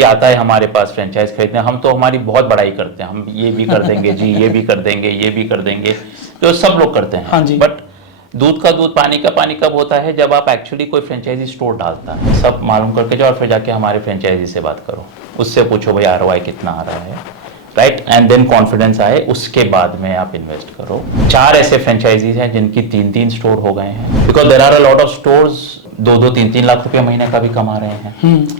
कोई आता है हमारे पास फ्रेंचाइज खरीदने, हम तो हमारी बहुत बड़ाई करते हैं, हम ये भी कर देंगे जी, ये भी कर देंगे, ये भी कर देंगे, तो सब लोग करते हैं। हाँ जी। बट दूध का दूध पानी का पानी कब होता है, जब आप एक्चुअली कोई फ्रेंचाइजी स्टोर डालता है। सब मालूम करके जाओ और फिर जाके हमारे फ्रेंचाइजी से बात करो, उससे पूछो भाई ROI कितना आ रहा है, राइट, एंड देन कॉन्फिडेंस आए, उसके बाद में आप इन्वेस्ट करो। 4 ऐसे फ्रेंचाइजीज हैं जिनकी 3-3 स्टोर हो गए हैं, because there are a lot of stores 2-2, 3-3 lakh रुपए महीने का भी कमा रहे हैं।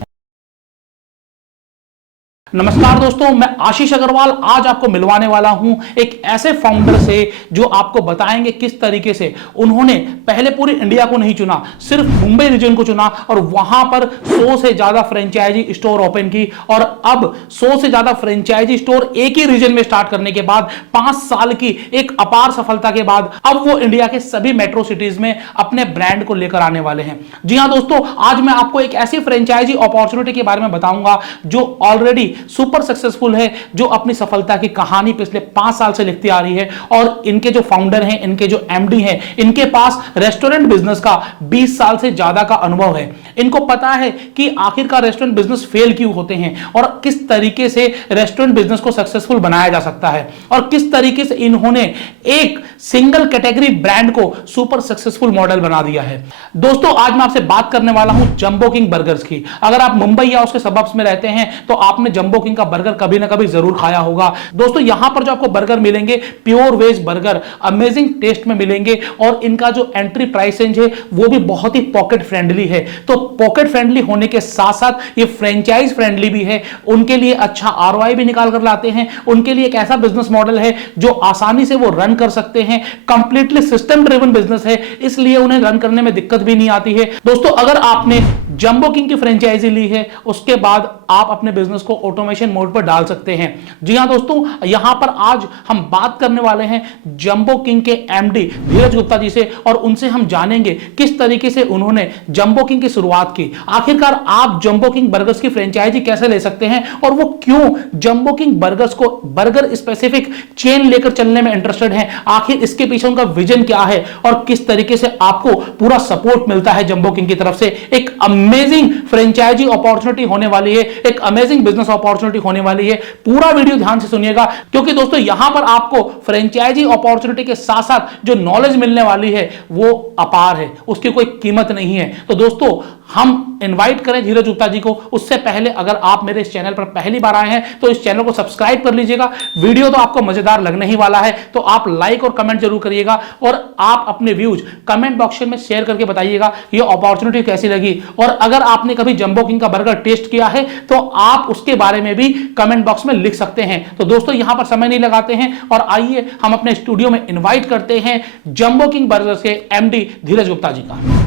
नमस्कार दोस्तों, मैं आशीष अग्रवाल आज आपको मिलवाने वाला हूं एक ऐसे फाउंडर से जो आपको बताएंगे किस तरीके से उन्होंने पहले पूरी इंडिया को नहीं चुना, सिर्फ मुंबई रीजन को चुना और वहां पर 100 से ज्यादा फ्रेंचाइजी स्टोर ओपन की। और अब 100 से ज्यादा फ्रेंचाइजी स्टोर एक ही रीजन में स्टार्ट करने के बाद 5 साल की एक अपार सफलता के बाद अब वो इंडिया के सभी मेट्रो सिटीज में अपने ब्रांड को लेकर आने वाले हैं। जी हां दोस्तों, आज मैं आपको एक ऐसी फ्रेंचाइजी अपॉर्चुनिटी के बारे में बताऊंगा जो ऑलरेडी सुपर सक्सेसफुल है, जो अपनी सफलता की कहानी पिछले 5 साल से लिखती आ रही है। और इनके जो फाउंडर हैं, इनके जो MD हैं, इनके पास रेस्टोरेंट बिजनेस का 20 साल से ज्यादा का अनुभव है। इनको पता है कि आखिरकार रेस्टोरेंट बिजनेस फेल क्यों होते हैं और किस तरीके से रेस्टोरेंट बिजनेस को सक्सेसफुल बनाया जा सकता है और किस तरीके से इन्होंने एक सिंगल कैटेगरी ब्रांड को सुपर सक्सेसफुल मॉडल बना दिया है। दोस्तों, आज मैं आपसे बात करने वाला हूं जंबो किंग बर्गर्स की। अगर आप मुंबई या उसके सबअर्ब्स में रहते हैं तो आपने जंबो किंग का बर्गर कभी ना कभी जरूर खाया होगा। दोस्तों, यहां पर जो आपको बर्गर मिलेंगे, pure veg burger, amazing taste में मिलेंगे और इनका जो एंट्री प्राइस रेंज है वो भी बहुत ही पॉकेट फ्रेंडली है। तो पॉकेट फ्रेंडली होने के साथ साथ ये फ्रेंचाइज फ्रेंडली भी है। उनके लिए अच्छा ROI भी निकाल कर लाते हैं। उनके लिए एक ऐसा बिजनेस मॉडल है जो आसानी से वो रन कर सकते हैं। कंप्लीटली सिस्टम ड्रिवन बिजनेस है, इसलिए उन्हें रन करने में दिक्कत भी नहीं आती है। दोस्तों, अगर आपने जंबो किंग की फ्रेंचाइजी ली है, उसके बाद आप अपने बिजनेस को ऑटोमेशन मोड पर डाल सकते हैं। जी हां दोस्तों, यहां पर आज हम बात करने वाले हैं जंबो किंग के MD धीरज गुप्ता जी से और उनसे हम जानेंगे किस तरीके से उन्होंने जंबो किंग की शुरुआत की। आखिरकार आप जंबो किंग बर्गर्स की फ्रेंचाइजी कैसे ले सकते हैं और वो क्यों जंबो किंग बर्गर्स को बर्गर स्पेसिफिक चेन लेकर चलने में इंटरेस्टेड हैं। आखिर इसके पीछे उनका विजन क्या है और किस तरीके से आपको पूरा सपोर्ट मिलता है जंबो किंग की तरफ से। एक अमेजिंग फ्रेंचाइजी अपॉर्चुनिटी होने वाली है, एक अमेजिंग बिजनेस अपॉर्चुनिटी होने वाली है। पूरा वीडियो ध्यान से सुनिएगा क्योंकि दोस्तों यहां पर आपको फ्रेंचाइजी अपॉर्चुनिटी के साथ साथ जो नॉलेज मिलने वाली है वो अपार है, उसकी कोई कीमत नहीं है। तो दोस्तों, हम इनवाइट करें धीरज गुप्ता जी को। उससे पहले अगर आप मेरे इस चैनल पर पहली बार आए हैं तो इस चैनल को सब्सक्राइब कर लीजिएगा। वीडियो तो आपको मजेदार लगने ही वाला है, तो आप लाइक और कमेंट जरूर करिएगा और आप अपने व्यूज कमेंट बॉक्स में शेयर करके बताइएगा ये अपॉर्चुनिटी कैसी लगी। और अगर आपने कभी जंबो किंग का बर्गर टेस्ट किया है तो आप उसके बारे में भी कमेंट बॉक्स में लिख सकते हैं। तो दोस्तों, यहां पर समय नहीं लगाते हैं और आइए हम अपने स्टूडियो में इनवाइट करते हैं जंबो किंग बर्गर्स के MD धीरज गुप्ता जी का।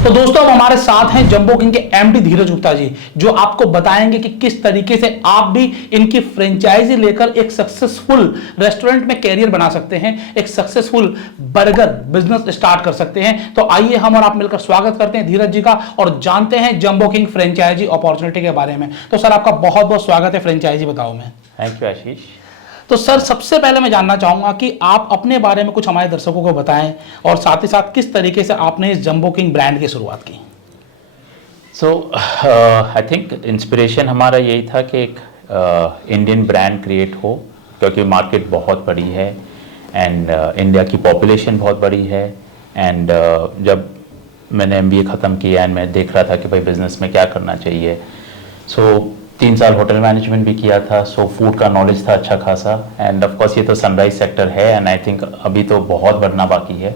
तो दोस्तों, अब हमारे साथ हैं जंबो किंग के MD धीरज गुप्ता जी, जो आपको बताएंगे कि किस तरीके से आप भी इनकी फ्रेंचाइजी लेकर एक सक्सेसफुल रेस्टोरेंट में कैरियर बना सकते हैं, एक सक्सेसफुल बर्गर बिजनेस स्टार्ट कर सकते हैं। तो आइए हम और आप मिलकर स्वागत करते हैं धीरज जी का और जानते हैं जंबो किंग फ्रेंचाइजी अपॉर्चुनिटी के बारे में। तो सर, आपका बहुत बहुत स्वागत है फ्रेंचाइजी बताओ में। थैंक यू आशीष। तो सर, सबसे पहले मैं जानना चाहूंगा कि आप अपने बारे में कुछ हमारे दर्शकों को बताएं और साथ ही साथ किस तरीके से आपने इस जंबो किंग ब्रांड की शुरुआत की। सो आई थिंक इंस्पिरेशन हमारा यही था कि एक इंडियन ब्रांड क्रिएट हो, क्योंकि मार्केट बहुत बड़ी है एंड इंडिया की पॉपुलेशन बहुत बड़ी है। एंड जब मैंने MBA ख़त्म किया एंड मैं देख रहा था कि भाई बिजनेस में क्या करना चाहिए, सो 3 साल होटल मैनेजमेंट भी किया था, सो फूड का नॉलेज था अच्छा खासा। एंड ऑफ कोर्स ये तो सनराइज सेक्टर है एंड आई थिंक अभी तो बहुत बढ़ना बाकी है।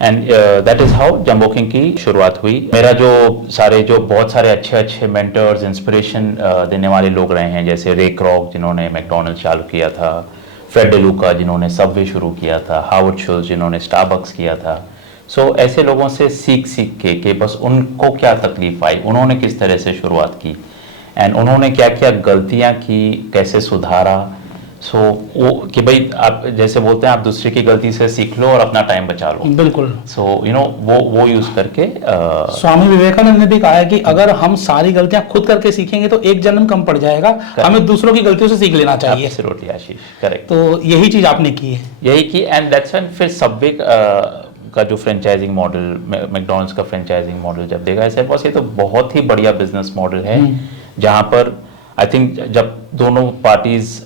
And that is how jumbo king की शुरुआत हुई। मेरा जो बहुत सारे अच्छे मेंटर्स, इंस्पिरेशन देने वाले लोग रहे हैं, जैसे रे क्रॉक जिन्होंने मैकडोनल्ड्स चालू किया था, फ्रेड डेलुका जिन्होंने सबवे शुरू किया था, हावर्ड शुल्ट्ज जिन्होंने स्टारबक्स किया था। सो ऐसे लोगों से सीख के कि बस उनको क्या तकलीफ आई, उन्होंने किस तरह से शुरुआत की एंड उन्होंने क्या क्या गलतियां की, कैसे सुधारा। सो वो कि भाई आप जैसे बोलते हैं, आप दूसरे की गलती से सीख लो और अपना टाइम बचा लो। बिल्कुल। सो वो यूज करके स्वामी विवेकानंद ने भी कहा है कि अगर हम सारी गलतियां खुद करके सीखेंगे तो एक जन्म कम पड़ जाएगा, हमें दूसरों की गलतियों से सीख लेना चाहिए। एब्सोल्युटली आशीष, करेक्ट। तो यही चीज आपने की है। यही की एंड दैट्स व्हेन फिर सबवे का जो फ्रेंचाइजिंग मॉडल, मैकडॉनल्ड्स का फ्रेंचाइजिंग मॉडल जब देखा ऐसे बस ये तो बहुत ही बढ़िया बिजनेस मॉडल है, जहाँ पर आई थिंक जब दोनों पार्टीज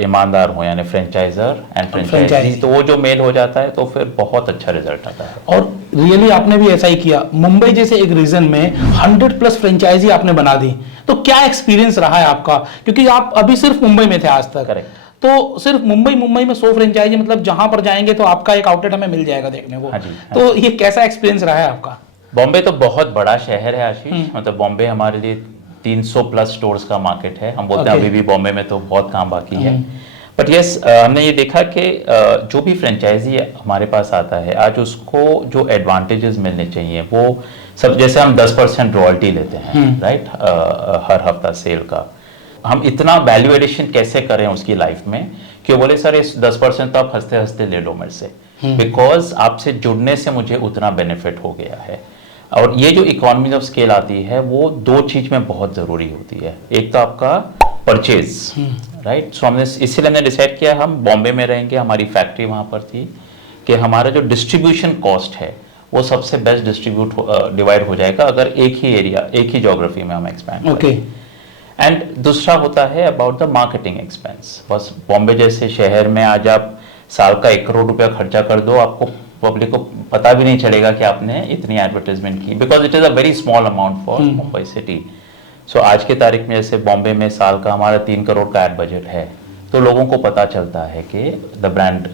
ईमानदार हो, यानी फ्रेंचाइजर एंड फ्रेंचाइजी, तो वो जो मेल हो जाता है तो फिर बहुत अच्छा रिजल्ट आता है। और रियली आपने भी ऐसा ही किया। मुंबई जैसे एक रीजन में 100+ फ्रेंचाइजी आपने बना दी, तो क्या एक्सपीरियंस रहा है आपका? क्योंकि आप अभी सिर्फ मुंबई में थे आज तक। करेक्ट। तो सिर्फ मुंबई में 100 फ्रेंचाइजी, मतलब जहां पर जाएंगे तो आपका एक आउटलेट हमें मिल जाएगा देखने को। हाँ जी, तो ये कैसा एक्सपीरियंस रहा है आपका? बॉम्बे तो बहुत बड़ा शहर है आशीष, मतलब बॉम्बे हमारे लिए 300+ स्टोर्स का मार्केट है। हम बोलते हैं अभी भी बॉम्बे में तो बहुत काम बाकी है, बट यस हमने ये देखा कि जो भी फ्रेंचाइजी हमारे पास आता है आज, उसको जो एडवांटेजेस मिलने चाहिए वो सब, जैसे हम 10% रॉयल्टी लेते हैं राइट, हर हफ्ता सेल का, हम इतना वैल्यू एडिशन कैसे करें उसकी लाइफ में कि बोले सर इस 10% तो आप हंसते हंसते ले लो मेरे से, बिकॉज आपसे जुड़ने से मुझे उतना बेनिफिट हो गया है। और ये जो इकोनॉमी ऑफ स्केल आती है वो दो चीज में बहुत जरूरी होती है, एक तो आपका परचेज राइट। सो हमने इसीलिए हमने डिसाइड किया हम बॉम्बे में रहेंगे, हमारी फैक्ट्री वहां पर थी, कि हमारा जो डिस्ट्रीब्यूशन कॉस्ट है वो सबसे बेस्ट डिवाइड हो जाएगा अगर एक ही एरिया, एक ही ज्योग्राफी में हम एक्सपैंड करें। एंड दूसरा होता है अबाउट द मार्केटिंग एक्सपेंस। बस बॉम्बे जैसे शहर में आज आप साल का 1 करोड़ रुपया खर्चा कर दो, आपको पब्लिक को पता भी नहीं चलेगा कि आपने इतनी एडवर्टाइजमेंट की, because it is a very small amount for Mumbai city. So आज के तारीख में जैसे बॉम्बे में साल का हमारा 3 करोड़ का एड बजट है, तो लोगों को पता चलता है कि द ब्रांड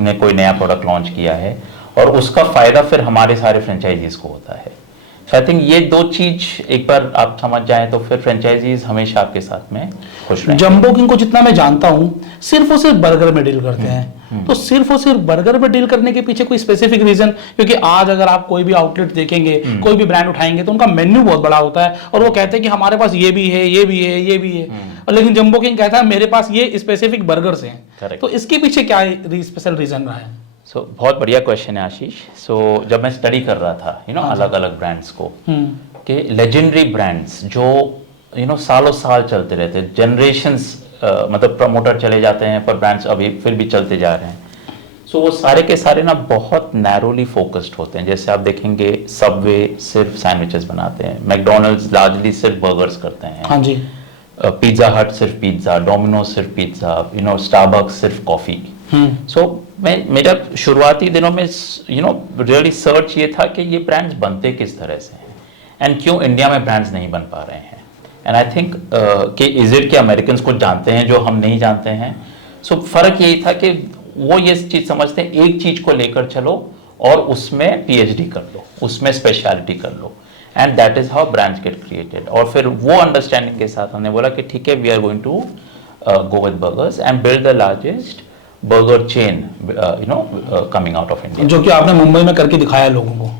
ने कोई नया प्रोडक्ट लॉन्च किया है, और उसका फायदा फिर हमारे सारे फ्रेंचाइजीज को होता है। सो आई थिंक ये दो चीज एक बार आप समझ जाएं तो फिर फ्रेंचाइजीज हमेशा आपके साथ में खुश रहेंगे। जंबो किंग को जितना मैं जानता हूं सिर्फ और सिर्फ बर्गर में डील करते हैं, तो सिर्फ और सिर्फ बर्गर में डील करने के पीछे कोई स्पेसिफिक रीजन? क्योंकि आज अगर आप कोई भी आउटलेट देखेंगे, कोई भी ब्रांड उठाएंगे तो उनका मेन्यू बहुत बड़ा होता है, और वो कहते हैं कि हमारे पास ये भी है, ये भी है, ये भी है, और लेकिन जंबो किंग कहता है मेरे पास ये स्पेसिफिक बर्गर्स हैं। तो इसके पीछे क्या स्पेशल रीजन रहा है? बहुत बढ़िया क्वेश्चन है आशीष। जब मैं स्टडी कर रहा था अलग अलग ब्रांड्स को, कि लेजेंडरी ब्रांड्स जो सालों साल चलते रहते हैं, जनरेशंस, मतलब प्रमोटर चले जाते हैं पर ब्रांड्स अभी फिर भी चलते जा रहे हैं। वो सारे के सारे ना बहुत नैरोली फोकस्ड होते हैं। जैसे आप देखेंगे सबवे सिर्फ सैंडविचेस बनाते हैं, मैकडॉनल्ड्स लार्जली सिर्फ बर्गर्स करते हैं, हाँ जी, पिज्जा हट सिर्फ पिज्जा, डोमिनोज सिर्फ पिज्जा, स्टारबक्स सिर्फ कॉफी। मेरा शुरुआती दिनों में रियली सर्च ये था कि ये ब्रांड्स बनते किस तरह से हैं एंड क्यों इंडिया में ब्रांड्स नहीं बन पा रहे हैं। एंड आई थिंक कि इज इट कि अमेरिकन्स कुछ जानते हैं जो हम नहीं जानते हैं। फर्क यही था कि वो ये चीज समझते हैं, एक चीज को लेकर चलो और उसमें पीएचडी कर लो, उसमें स्पेशलिटी कर लो, and that is how brands get created. और फिर वो अंडरस्टैंडिंग के साथ हमने बोला कि ठीक है, we are going to go with burgers and build the largest burger chain coming out of India, जो कि आपने मुंबई में करके दिखाया लोगों को।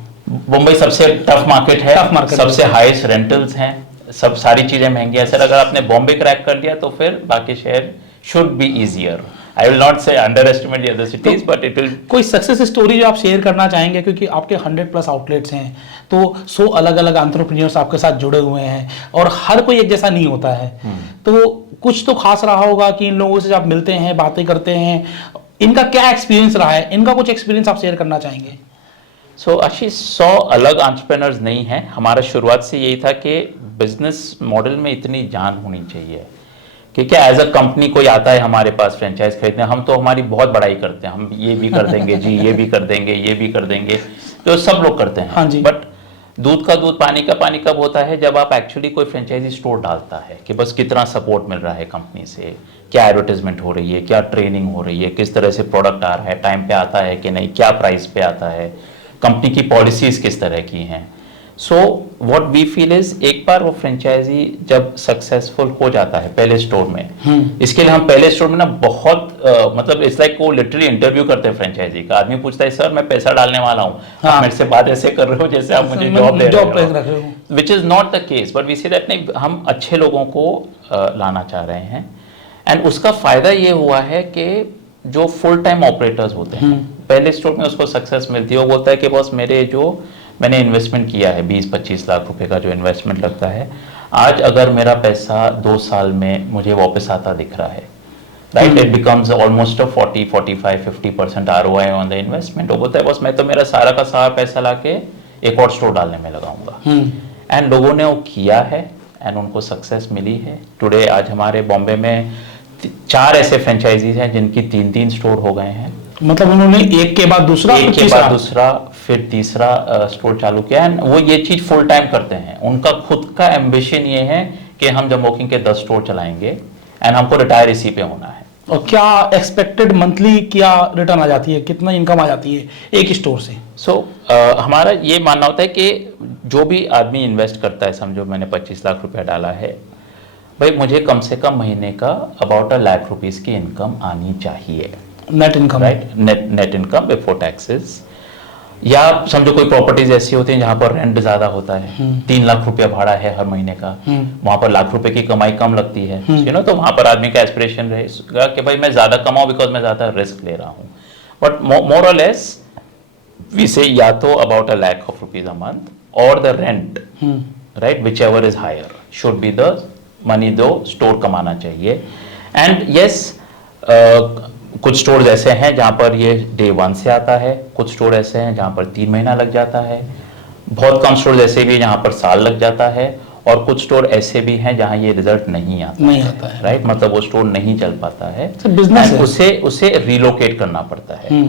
मुंबई सबसे टफ मार्केट है, सबसे हाईएस्ट रेंटल्स हैं, सब सारी चीजें महंगी है। सर अगर आपने बॉम्बे क्रैक कर लिया तो फिर बाकी शहर should be easier. I will not say underestimate the other cities, but it will. कोई सक्सेस स्टोरी जो आप शेयर करना चाहेंगे, क्योंकि आपके 100+ आउटलेट्स हैं, तो 100 अलग अलग एंटरप्रेन्योर्स आपके साथ जुड़े हुए हैं, और हर कोई एक जैसा नहीं होता है, तो कुछ तो खास रहा होगा कि इन लोगों से जब आप मिलते हैं, बातें करते हैं, इनका क्या एक्सपीरियंस रहा है, इनका कुछ एक्सपीरियंस आप शेयर करना चाहेंगे? आशीष 100 अलग एंटरप्रेन्योर्स नहीं है। हमारा शुरुआत से यही था कि बिजनेस मॉडल में इतनी जान होनी चाहिए कि क्या एज अ कंपनी कोई आता है हमारे पास फ्रेंचाइज खरीदने, हम तो हमारी बहुत बड़ाई करते हैं, हम ये भी कर देंगे जी, ये भी कर देंगे, ये भी कर देंगे, जो सब लोग करते हैं। हाँ जी। बट दूध का दूध पानी का पानी कब होता है? जब आप एक्चुअली कोई फ्रेंचाइजी स्टोर डालता है कि बस कितना सपोर्ट मिल रहा है कंपनी से, क्या एडवर्टाइजमेंट हो रही है, क्या ट्रेनिंग हो रही है, किस तरह से प्रोडक्ट आ रहा है, टाइम पे आता है कि नहीं, क्या प्राइस पे आता है, कंपनी की पॉलिसीज किस तरह की हैं। So what we feel is, एक बार वो फ्रेंचाइजी जब सक्सेसफुल हो जाता है पहले स्टोर में, इसके लिए हम पहले स्टोर में ना बहुत मतलब इट्स लाइक वो लिटरली इंटरव्यू करते हैं फ्रेंचाइजी का। आदमी पूछता है सर मैं पैसा डालने वाला हूँ, हाँ। आप मेरे से बात ऐसे कर रहे हो जैसे आप मुझे जॉब दे रहे हो, which is not the case, but we see that नहीं, हम अच्छे लोगों को लाना चाह रहे हैं। एंड उसका फायदा ये हुआ है कि जो फुल टाइम ऑपरेटर्स होते हैं, पहले स्टोर में उसको सक्सेस मिलती है, वो बोलता है कि बॉस मेरे जो मैंने इन्वेस्टमेंट किया है 20-25 लाख रुपए का जो इन्वेस्टमेंट लगता है, आज अगर मेरा पैसा 2 साल में मुझे वापस आता दिख रहा है right, it becomes almost 40, 45, 50% ROI on the investment. वो बोलता है बस मैं तो मेरा सारा का सारा पैसा लाके एक और स्टोर डालने में लगाऊंगा। एंड लोगों ने वो किया है एंड उनको सक्सेस मिली है। टुडे आज हमारे बॉम्बे में 4 ऐसे फ्रेंचाइजीज हैं जिनकी 3-3 स्टोर हो गए हैं। मतलब उन्होंने एक के बाद दूसरा, एक के बाद दूसरा, फिर तीसरा स्टोर चालू किया एंड वो ये चीज फुल टाइम करते हैं। उनका खुद का एम्बिशन ये है कि हम जम्बो किंग के 10 स्टोर चलाएंगे एंड हमको रिटायर इसी पे होना है। और क्या एक्सपेक्टेड मंथली क्या रिटर्न आ जाती है, कितना इनकम आ जाती है एक स्टोर से? हमारा ये मानना होता है कि जो भी आदमी इन्वेस्ट करता है, समझो मैंने 25 लाख रुपया डाला है, भाई मुझे कम से कम महीने का अबाउट 1 लाख रुपीस की इनकम आनी चाहिए। Net income, right, net income before taxes. या समझो कोई प्रॉपर्टीज ऐसी होती हैं जहां पर रेंट ज्यादा होता है, 3 लाख रुपया भाड़ा है हर महीने का, वहां पर लाख रुपए की कमाई कम लगती है, तो वहां पर आदमी का एस्पिरेशन रहेगा कि भाई मैं ज्यादा कमाऊं बिकॉज मैं ज्यादा रिस्क ले रहा हूं। बट मोर और लेस वी से या तो about 1 lakh rupees a month और the rent, right, whichever is higher should be the money दो स्टोर कमाना चाहिए। एंड यस, कुछ स्टोर ऐसे हैं जहां पर ये डे 1 से आता है, कुछ स्टोर ऐसे हैं जहां पर 3 महीना लग जाता है, बहुत कम स्टोर ऐसे भी जहां पर साल लग जाता है, और कुछ स्टोर ऐसे भी हैं जहां ये रिजल्ट नहीं आता है, राइट, मतलब वो स्टोर नहीं चल पाता है, बिजनेस उसे रिलोकेट करना पड़ता है।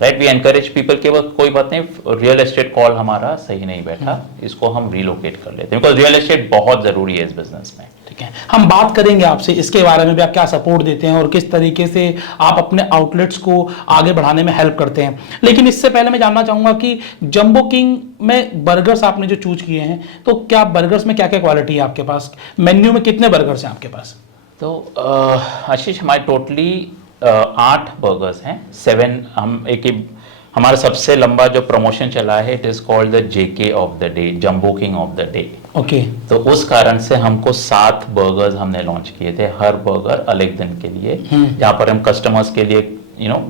राइट, वी एनकरेज पीपल के वक्त कोई बात नहीं, रियल एस्टेट कॉल हमारा सही नहीं बैठा, इसको हम रिलोकेट कर लेते हैं, बिकॉज रियल एस्टेट बहुत जरूरी है इस बिजनेस में। ठीक है, हम बात करेंगे आपसे इसके बारे में भी, आप क्या सपोर्ट देते हैं और किस तरीके से आप अपने आउटलेट्स को आगे बढ़ाने में हेल्प करते हैं। लेकिन इससे पहले मैं जानना चाहूंगा कि जंबो किंग में बर्गर्स आपने जो चूज किए हैं, तो क्या बर्गर्स में क्या क्या क्वालिटी है आपके पास, मेन्यू में कितने बर्गर्स हैं आपके पास? तो आशीष, हमारे टोटली 8 बर्गर्स हैं, 7 हम हमारा सबसे लंबा जो प्रमोशन चला है, it is called the JK of the day, jumbo king of the day. Okay, तो उस कारण से हमको 7 बर्गर्स हमने लॉन्च किए थे, हर बर्गर अलग दिन के लिए, जहां पर हम कस्टमर्स के लिए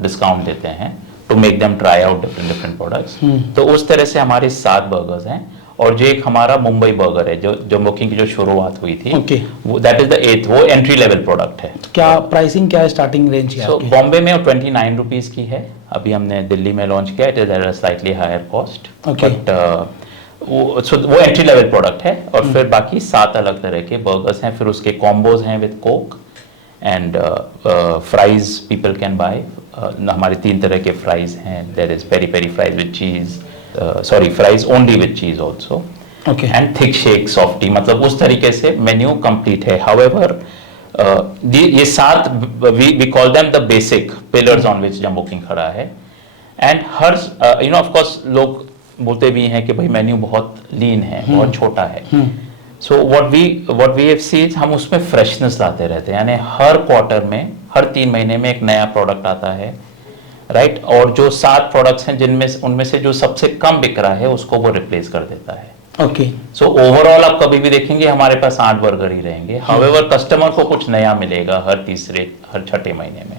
डिस्काउंट देते हैं to make them try out different products. तो उस तरह से हमारी 7 बर्गर्स हैं। और जो एक हमारा मुंबई बर्गर है, जो जंबो किंग की जो शुरुआत हुई थी, दैट इज द 8th, वो एंट्री लेवल प्रोडक्ट है। तो क्या प्राइसिंग, क्या स्टार्टिंग रेंज है? बॉम्बे में 29 रुपीज की है, अभी हमने दिल्ली में लॉन्च किया, it is at a slightly higher cost, but वो एंट्री लेवल प्रोडक्ट है। और फिर बाकी 7 अलग तरह के बर्गर्स हैं, फिर उसके कॉम्बोज हैं with Coke and fries people can buy. हमारे 3 तरह के फ्राइज हैं, there is peri peri fries with cheese, fries only with cheese also, and thick shake soft tea, मतलब उस तरीके से मेन्यू कंप्लीट है। हाउएवर ये 7 we call them the basic pillars on which Jumbo King खड़ा है। And her of course लोग बोलते भी हैं कि भाई मेन्यू बहुत लीन है, बहुत छोटा है। So what we have seen, हम उसमें फ्रेशनेस लाते रहते हैं, यानी हर क्वार्टर में, हर 3 महीने में एक नया प्रोडक्ट आता है, राइट, और जो 7 प्रोडक्ट्स हैं जिनमें उनमें से जो सबसे कम बिक रहा है उसको वो रिप्लेस कर देता है। ओके, सो ओवरऑल आप कभी भी देखेंगे हमारे पास 8 बर्गर ही रहेंगे। हाउएवर कस्टमर को कुछ नया मिलेगा हर 6 महीने में,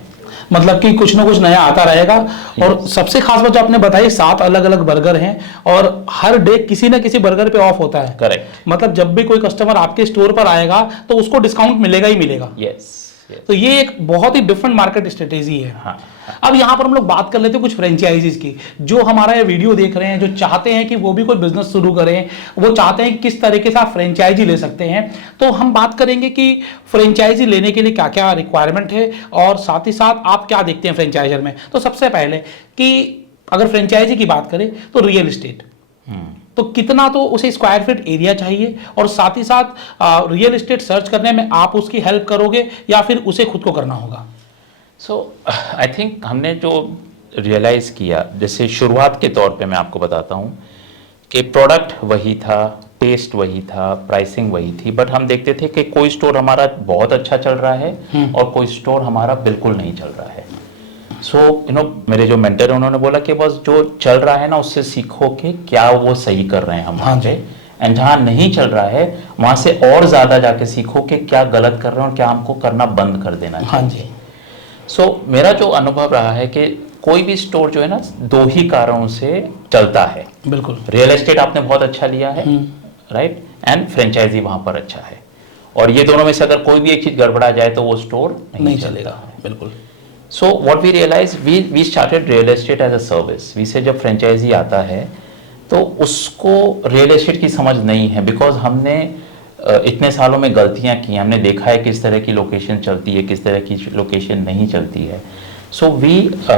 मतलब कि कुछ ना कुछ नया आता रहेगा। और सबसे खास बात जो आपने बताई, 7 अलग अलग बर्गर हैं और हर डे किसी ना किसी बर्गर पे ऑफ होता है। करेक्ट, मतलब जब भी कोई कस्टमर आपके स्टोर पर आएगा तो उसको डिस्काउंट मिलेगा ही मिलेगा। यस, तो ये एक बहुत ही डिफरेंट मार्केट स्ट्रेटेजी है। हाँ। अब यहाँ पर हम लोग बात कर लेते हैं कुछ फ्रेंचाइजीज की, जो हमारा ये वीडियो देख रहे हैं, जो चाहते हैं कि वो भी कोई बिजनेस शुरू करें, वो चाहते हैं कि किस तरीके से आप फ्रेंचाइजी ले सकते हैं। तो हम बात करेंगे कि फ्रेंचाइजी लेने के लिए क्या क्या रिक्वायरमेंट है और साथ ही साथ आप क्या देखते हैं फ्रेंचाइजर में। तो सबसे पहले कि अगर फ्रेंचाइजी की बात करें तो रियल एस्टेट, तो कितना तो उसे स्क्वायर फीट एरिया चाहिए, और साथ ही साथ रियल एस्टेट सर्च करने में आप उसकी हेल्प करोगे या फिर उसे खुद को करना होगा? सो आई थिंक हमने जो रियलाइज़ किया, जैसे शुरुआत के तौर पे मैं आपको बताता हूँ कि प्रोडक्ट वही था, टेस्ट वही था, प्राइसिंग वही थी, बट हम देखते थे कि कोई स्टोर हमारा बहुत अच्छा चल रहा है और कोई स्टोर हमारा बिल्कुल नहीं चल रहा है। सो मेरे जो मेंटर है उन्होंने बोला कि बस जो चल रहा है ना उससे सीखो कि क्या वो सही कर रहे हैं हम वहाँ पे, एंड जहाँ नहीं चल रहा है वहाँ से और ज़्यादा जाके सीखो कि क्या गलत कर रहे हैं और क्या हमको करना बंद कर देना चाहिए। सो मेरा जो अनुभव रहा है कि कोई भी स्टोर जो है ना 2 ही कारणों से चलता है। बिल्कुल, रियल एस्टेट आपने बहुत अच्छा लिया है, राइट, एंड फ्रेंचाइजी वहां पर अच्छा है। और ये दोनों में से अगर कोई भी एक चीज गड़बड़ा जाए तो वो स्टोर नहीं चलेगा। बिल्कुल। So what we realise, we started real estate as a service. We say जब फ्रेंचाइजी आता है तो उसको रियल एस्टेट की समझ नहीं है, बिकॉज हमने इतने सालों में गलतियां की, हमने देखा है किस तरह की लोकेशन चलती है, किस तरह की लोकेशन नहीं चलती है। सो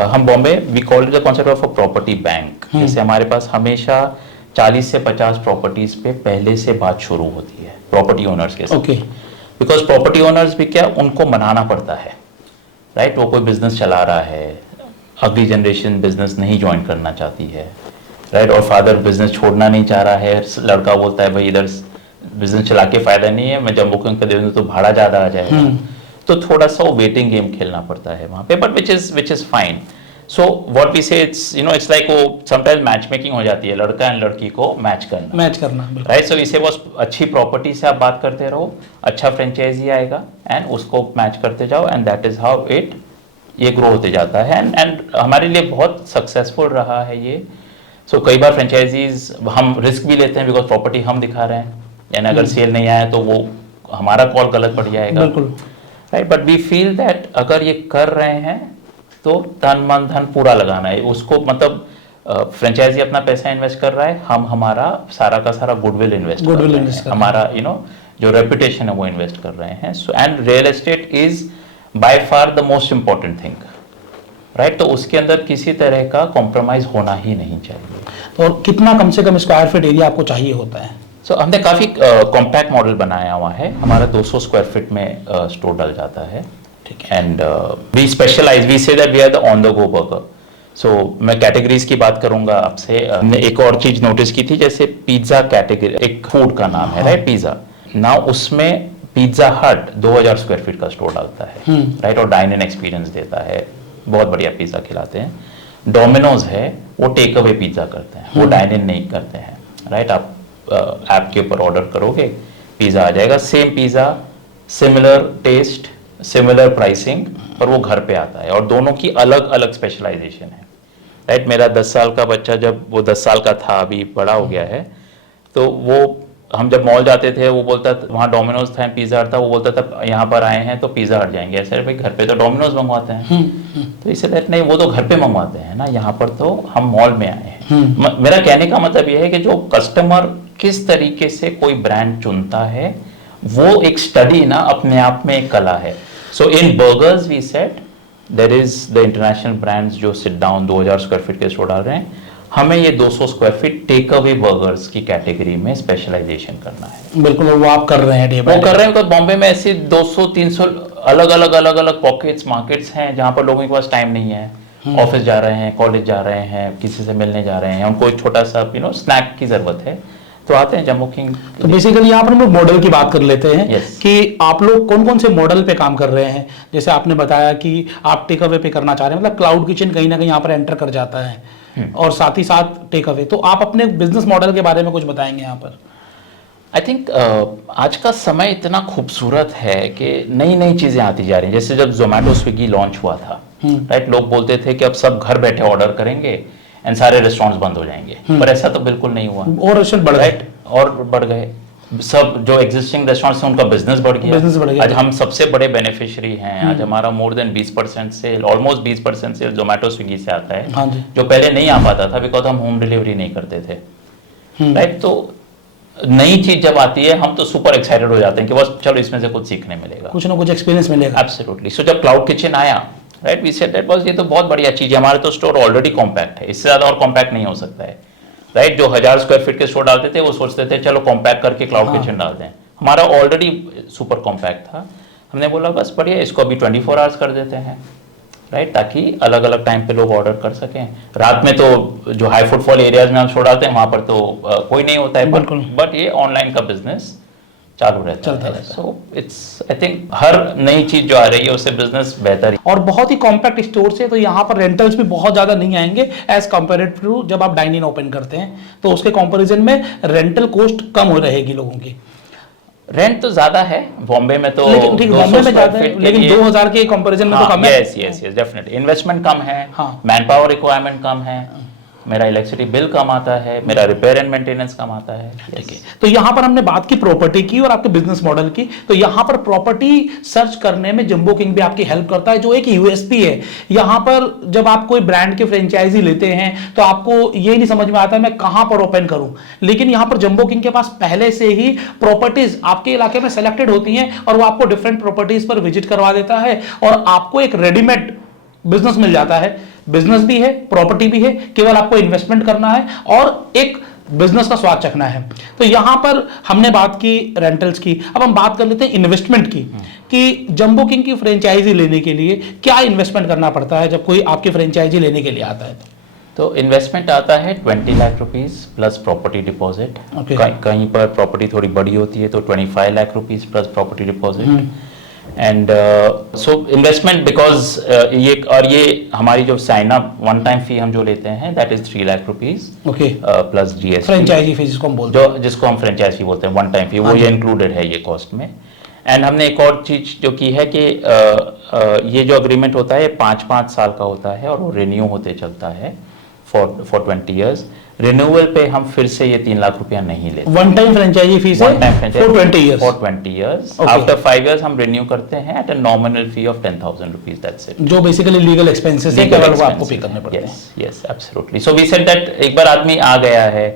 हम Bombay we call it the concept of a property bank. जैसे हमारे पास हमेशा 40 से 50 प्रॉपर्टीज पे पहले से बात शुरू होती है प्रॉपर्टी ओनर्स के साथ। ओके। बिकॉज प्रॉपर्टी ओनर्स भी क्या, उनको मनाना पड़ता है, राइट? वो कोई बिजनेस चला रहा है, अगली जनरेशन बिजनेस नहीं ज्वाइन करना चाहती है, राइट? और फादर बिजनेस छोड़ना नहीं चाह रहा है, लड़का बोलता है भाई इधर बिजनेस चला के फायदा नहीं है, मैं जब बुकिंग कर दे दूँ तो भाड़ा ज्यादा आ जाएगा। तो थोड़ा सा वो वेटिंग गेम खेलना पड़ता है वहां पे, but which is fine. So what we say it's it's like वो समटाइम्स मैच मेकिंग हो जाती है, लड़का एंड लड़की को मैच करना, राइट? सो इसे बस अच्छी प्रॉपर्टी से आप बात करते रहो, अच्छा फ्रेंचाइजी आएगा एंड उसको मैच करते जाओ, एंड दैट इज हाउ ये ग्रो होते जाता है। एंड हमारे लिए बहुत सक्सेसफुल रहा है ये। सो कई बार फ्रेंचाइजीज हम रिस्क भी लेते हैं, बिकॉज प्रॉपर्टी हम दिखा रहे हैं, यानी अगर सेल नहीं आया तो वो हमारा कॉल गलत पड़ जाएगा, right? But we feel that अगर ये कर रहे हैं तो तन मन धन पूरा लगाना है उसको, मतलब फ्रेंचाइजी अपना पैसा इन्वेस्ट कर रहा है, हम हमारा सारा का सारा गुडविल इन्वेस्ट कर रहे हैं, हमारा जो रेपुटेशन है वो इन्वेस्ट कर रहे हैं। So and real estate is by far the most important thing, right? तो उसके अंदर किसी तरह का कॉम्प्रोमाइज होना ही नहीं चाहिए। तो कितना कम से कम स्क्वायर फीट एरिया आपको चाहिए होता है? सो हमने काफी कॉम्पैक्ट मॉडल बनाया हुआ है, हमारा 200 स्क्वायर फीट में स्टोर डल जाता है, ठीक है? And we specialize, we say that we are the on the go burger. So मैं कैटेगरीज की बात करूंगा आपसे। हमने एक और चीज नोटिस की थी, जैसे पिज्जा कैटेगरी एक फूड का नाम है, राइट? पिज्जा ना, उसमें पिज्जा हट 2000 स्क्वायर फीट का स्टोर डालता है, राइट? और डाइन इन एक्सपीरियंस देता है, बहुत बढ़िया पिज्जा खिलाते हैं। डोमिनोज है, वो टेक अवे पिज्जा करते हैं, वो डाइन इन नहीं करते हैं, राइट? आप ऐप के ऊपर ऑर्डर करोगे, पिज्जा आ जाएगा, same pizza, similar taste, similar pricing, पर वो घर पे आता है। और दोनों की अलग अलग स्पेशलाइजेशन है, राइट? मेरा 10 साल का बच्चा, जब वो 10 साल का था, अभी बड़ा हो गया है, तो वो हम जब मॉल जाते थे, वो बोलता था वहाँ डोमिनोज था, पिज्जा हट था, वो बोलता था यहाँ पर आए हैं तो पिज्जा हट जाएंगे। ऐसे भाई घर पे तो डोमिनोज मंगवाते हैं, तो इसे दैट नहीं, वो तो घर पे मंगवाते हैं ना, यहाँ पर तो हम मॉल में आए हैं। मेरा कहने का मतलब यह है कि जो कस्टमर किस तरीके से कोई ब्रांड चुनता है, वो एक स्टडी ना अपने आप में एक कला है। So in burgers we said there is the international brands जो सिट डाउन 2000 स्क्वायर फीट के स्टोर डाल रहे हैं, हमें ये 200 square feet take away burgers की कैटेगरी में स्पेशलाइजेशन करना है। बिल्कुल, वो आप कर रहे हैं, वो कर रहे हैं। तो बॉम्बे में ऐसे 200-300 अलग अलग पॉकेट्स मार्केट्स हैं जहां पर लोगों के पास टाइम नहीं है, ऑफिस जा रहे हैं, कॉलेज जा रहे हैं, किसी से मिलने जा रहे हैं, उनको एक छोटा सा स्नैक की जरूरत है, तो आते हैं जम्मू किंग। तो बेसिकली यहाँ पर हम लोग मॉडल की बात कर लेते हैं। yes. कि आप लोग कौन कौन से मॉडल पे काम कर रहे हैं। जैसे आपने बताया कि आप टेक अवे पे करना चाह रहे हैं, मतलब क्लाउड किचन कहीं ना कहीं यहाँ पर एंटर कर जाता है, और साथ ही साथ टेक अवे। तो आप अपने बिजनेस मॉडल के बारे में कुछ बताएंगे यहाँ पर? आई थिंक आज का समय इतना खूबसूरत है कि नई नई चीजें आती जा रही हैं। जैसे जब जोमेटो स्विगी लॉन्च हुआ था, राइट, लोग बोलते थे कि अब सब घर बैठे ऑर्डर करेंगे एंड सारे रेस्टोरेंट्स बंद हो जाएंगे, पर ऐसा तो बिल्कुल नहीं हुआ, और रेस्टोरेंट बढ़ गए, और बढ़ गए। सब जो एग्जिस्टिंग रेस्टोरेंट्स हैं उनका बिजनेस बढ़ गया। आज हम सबसे बड़े बेनिफिशियरी हैं। आज हमारा more than 20% sale, almost 20% sale Zomato Swiggy से आता है। हाँ जी। जो पहले नहीं आ पाता था बिकॉज हम होम डिलीवरी नहीं करते थे, राइट? तो नई चीज जब आती है हम तो सुपर एक्साइटेड हो जाते हैं कि बस चलो इसमें से कुछ सीखने मिलेगा, कुछ ना कुछ एक्सपीरियंस मिलेगा। एब्सोल्युटली। सो जब क्लाउड किचन आया, right, we said that was, ये तो बहुत बढ़िया चीज है, हमारे तो स्टोर ऑलरेडी कॉम्पैक्ट है, इससे ज्यादा और कॉम्पैक्ट नहीं हो सकता है, राइट? जो 1000 स्क्वायर फीट के स्टोर डालते थे वो सोचते थे चलो कॉम्पैक्ट करके क्लाउड किचन डाल दें, हमारा ऑलरेडी सुपर कॉम्पैक्ट था। हमने बोला बस बढ़िया, इसको अभी 24 आवर्स कर देते हैं, राइट, ताकि अलग अलग टाइम पे लोग ऑर्डर कर सकें। रात में तो जो हाई फुटफॉल एरियाज में हम छोड़ डालते हैं वहां पर तो कोई नहीं होता है, बट ये ऑनलाइन का बिजनेस चालू रहता है। सो इट्स, आई थिंक हर नई चीज जो आ रही है उससे बिजनेस बेहतर, और बहुत ही कॉम्पैक्ट स्टोर से तो यहाँ पर रेंटल्स भी बहुत ज्यादा नहीं आएंगे एज कम्पेरेटिव टू जब आप डाइन इन ओपन करते हैं, तो उसके कंपैरिजन में रेंटल कॉस्ट कम हो रहेगी लोगों की। रेंट तो ज्यादा है बॉम्बे में, तो लेकिन ठीक बॉम्बे में ज्यादा है, लेकिन 2000 के कंपैरिजन में तो कम है। यस डेफिनेटली, इन्वेस्टमेंट कम है, हाँ, मैन पावर रिक्वायरमेंट कम है, मेरा इलेक्ट्रिसिटी बिल कम आता है, मेरा रिपेयर एंड मेंटेनेंस कम आता है। ठीक है, तो यहाँ पर हमने बात की प्रॉपर्टी की और आपके बिजनेस मॉडल की, तो यहाँ पर प्रॉपर्टी सर्च करने में जंबो किंग भी आपकी हेल्प करता है, जो एक यूएसपी है। यहाँ पर जब आप कोई ब्रांड के फ्रेंचाइजी लेते हैं तो आपको ये नहीं समझ में आता मैं कहां पर ओपन करूं, लेकिन यहाँ पर जंबो किंग के पास पहले से ही प्रॉपर्टीज आपके इलाके में सेलेक्टेड होती हैं और वो आपको डिफरेंट प्रॉपर्टीज पर विजिट करवा देता है और आपको एक रेडीमेड बिजनेस मिल जाता है। बिजनेस भी है, प्रॉपर्टी भी है, केवल आपको इन्वेस्टमेंट करना है और एक बिजनेस का स्वाद चखना है। तो यहां पर हमने बात की रेंटल्स की, अब हम बात कर लेते हैं इन्वेस्टमेंट की, कि जंबो किंग की फ्रेंचाइजी लेने के लिए क्या इन्वेस्टमेंट करना पड़ता है जब कोई आपकी फ्रेंचाइजी लेने के लिए आता है। तो इन्वेस्टमेंट आता है 20 lakh rupees plus property deposit. कहीं पर प्रॉपर्टी थोड़ी बड़ी होती है तो 25 lakh rupees plus property deposit. And so investment because ये हमारी जो sign up one time fee हम जो लेते हैं that is 3 lakh rupees plus GST, franchisee fee जिसको हम बोलते हैं, जिसको हम फ्रेंचाइज फी बोलते हैं, वन टाइम फी, वो ये इंक्लूडेड है ये कॉस्ट में। एंड हमने एक और चीज जो की है कि ये जो अग्रीमेंट होता है 5-5 साल का होता है और वो रिन्यू होते चलता है फॉर 20 ईयर्स। रिन्यूअल पे हम फिर से ये 3 लाख रुपया नहीं लेते। One time franchisee fees for 20 years. After 5 years हम रिन्यू करते हैं at a nominal fee of 10,000 rupees, that's it. जो बेसिकली लीगल एक्सपेंसेस है, केवल वो आपको पे करने पड़ते हैं। Yes, absolutely. So we said that एक बार आदमी आ गया है,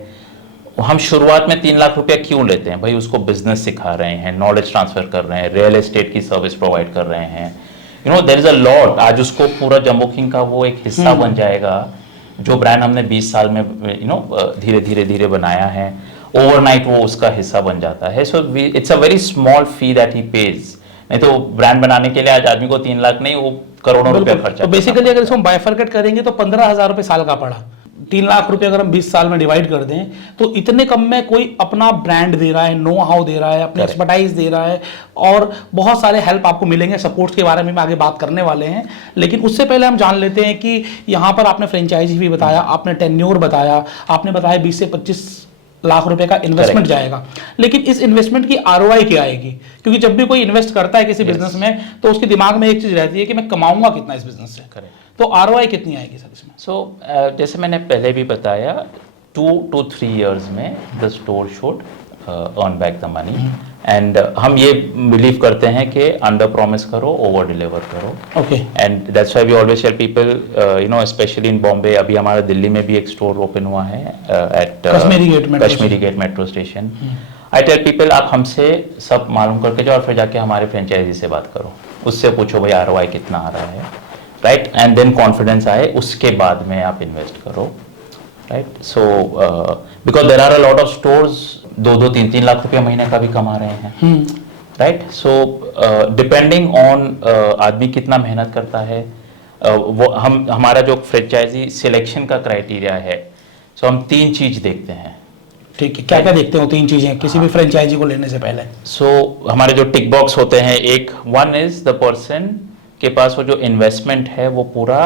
हम शुरुआत में 3 लाख रुपया क्यों लेते हैं भाई? उसको बिजनेस सिखा रहे हैं, नॉलेज ट्रांसफर कर रहे हैं, रियल एस्टेट की सर्विस प्रोवाइड कर रहे हैं, you know there is a lot. आज उसको पूरा जंबो किंग का वो एक हिस्सा बन जाएगा। जो ब्रांड हमने 20 साल में यू नो धीरे बनाया है, ओवरनाइट वो उसका हिस्सा बन जाता है। So it's a very small fee that he page. नहीं तो ब्रांड बनाने के लिए आज आदमी को 3 लाख नहीं, वो करोड़ों रुपया खर्चा। तो बेसिकली अगर इसको हम बाइफरकेट करेंगे तो 15,000 रुपए साल का पड़ा। 3 लाख रुपए अगर हम 20 साल में डिवाइड कर दें तो इतने कम में कोई अपना ब्रांड दे रहा है, नो हाउ दे रहा है, अपनी एक्सपर्टाइज दे रहा है और बहुत सारे हेल्प आपको मिलेंगे। सपोर्ट्स के बारे में आगे बात करने वाले हैं, लेकिन उससे पहले हम जान लेते हैं कि यहाँ पर आपने फ्रेंचाइजी भी बताया, आपने टेन्योर बताया, आपने बताया 20 से 25 लाख रुपए का इन्वेस्टमेंट जाएगा, लेकिन इस इन्वेस्टमेंट की आरओआई क्या आएगी? क्योंकि जब भी कोई इन्वेस्ट करता है किसी बिजनेस में तो उसके दिमाग में एक चीज रहती है कि मैं कमाऊंगा कितना इस बिजनेस से। तो आरओआई कितनी आएगी सर इसमें? सो जैसे मैंने पहले भी बताया 2 to 3 years में the store should earn back the money. And हम ये बिलीव करते हैं कि अंडर प्रॉमिस करो, ओवर डिलीवर करो। Okay. And that's why we always tell people, you know specially in Bombay, अभी हमारा दिल्ली में भी एक स्टोर ओपन हुआ है at Kashmiri Gate metro station. I tell people आप हमसे सब मालूम करके जाओ और फिर जाके हमारे फ्रेंचाइजी से बात करो, उससे पूछो भाई आरओआई कितना आ रहा है, राइट? एंड देन कॉन्फिडेंस आए, उसके बाद में आप इन्वेस्ट करो, right? So because there are a lot of stores 2-2, 3-3 lakh रुपया महीने का भी कमा रहे हैं, राइट? सो डिपेंडिंग ऑन आदमी कितना मेहनत करता है, वो हमारा जो फ्रेंचाइजी सिलेक्शन का क्राइटेरिया है, सो हम 3 चीज देखते हैं। ठीक है, क्या क्या देखते हो 3 चीजें किसी भी फ्रेंचाइजी को लेने से पहले? सो हमारे जो टिक बॉक्स होते हैं, एक वन इज द पर्सन के पास वो जो इन्वेस्टमेंट है वो पूरा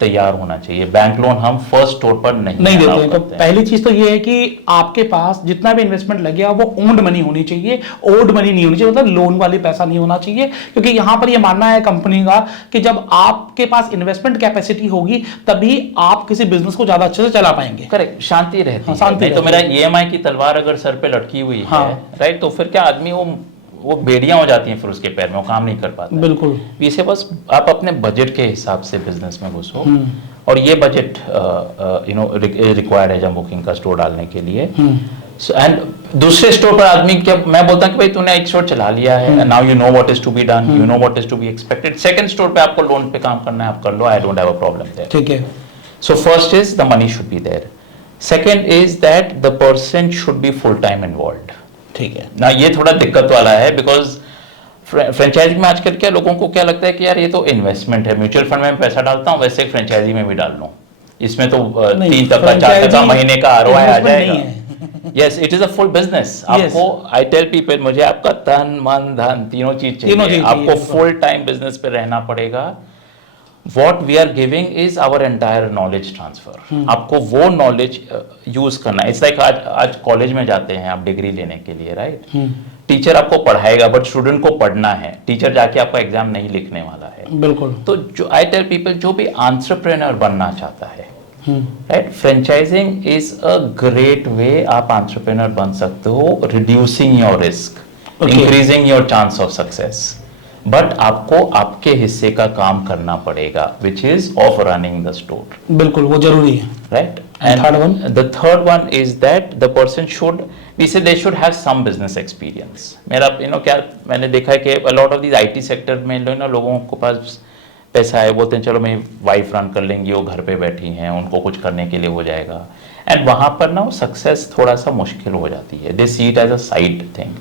तैयार होना चाहिए। बैंक लोन हम फर्स्ट स्टोर पर नहीं देते हैं। तो पहली चीज तो ये है कि आपके पास जितना भी इन्वेस्टमेंट लगे वो ओन्ड मनी होनी चाहिए, ओल्ड मनी नहीं होनी चाहिए, मतलब लोन वाली पैसा नहीं होना चाहिए। क्योंकि यहां पर ये मानना है कंपनी का कि जब आपके पास इन्वेस्टमेंट कैपेसिटी होगी तभी आप किसी बिजनेस को ज्यादा अच्छे से चला पाएंगे। करेक्ट, शांति रहती है। शांति नहीं तो मेरा ईएमआई की तलवार अगर सर पे लटकी हुई है, राइट, तो फिर क्या आदमी वो बेड़ियां हो जाती हैं फिर उसके पैर में, वो काम नहीं कर पाता। बिल्कुल। इसे बस आप अपने बजट के हिसाब से बिजनेस में घुसो और ये बजट यू नो रिक्वायर्ड है जंबो किंग का स्टोर डालने के लिए। एंड दूसरे स्टोर पर आदमी, जब मैं बोलता हूं कि भाई तूने एक स्टोर चला लिया है, now you know what is to be done, you know what is to be expected, second store पे आपको लोन पे काम करना है, आप कर लो, I don't have a problem there. ठीक है। So first is the money should be there, second is that the person should be full time involved. ठीक है ना, ये थोड़ा दिक्कत वाला है बिकॉज फ्रेंचाइजी में आजकल क्या लोगों को क्या लगता है कि यार ये तो इन्वेस्टमेंट है, म्यूचुअल फंड में पैसा डालता हूं वैसे फ्रेंचाइजी में भी डाल लूं, इसमें तो 3 तक का 4 तक का महीने का आरओआई आ जाएगा। Yes, it is a full business. आपको आई टेल पीपल, मुझे आपका तन मन धन तीनों चीज चाहिए, आपको फुल टाइम बिजनेस पे रहना पड़ेगा। What we are giving is our entire knowledge transfer. आपको वो नॉलेज यूज करना है। इट्स लाइक आज कॉलेज में जाते हैं आप डिग्री लेने के लिए, राइट? टीचर आपको पढ़ाएगा बट स्टूडेंट को पढ़ना है, टीचर जाके आपका एग्जाम नहीं लिखने वाला है। बिल्कुल। तो जो आई टेल पीपल, जो भी एंटरप्रेन्योर बनना चाहता है right. Franchising is a great way आप एंटरप्रेन्योर बन सकते हो, reducing your risk, increasing your chance of success. But आपको आपके हिस्से का काम करना पड़ेगा, which is of running the store. बिल्कुल, वो जरूरी है, right. And third one? The third one is that the person should, we say they should have some business experience. मेरा क्या मैंने देखा है कि a lot of these IT sector में लोगों के पास पैसा है, बोलते हैं चलो मेरी वाइफ रन कर लेंगी, वो घर पे बैठी हैं, उनको कुछ करने के लिए हो जाएगा। एंड वहाँ पर ना वो सक्सेस थोड़ा सा मुश्किल हो जाती है। They see it as a side thing.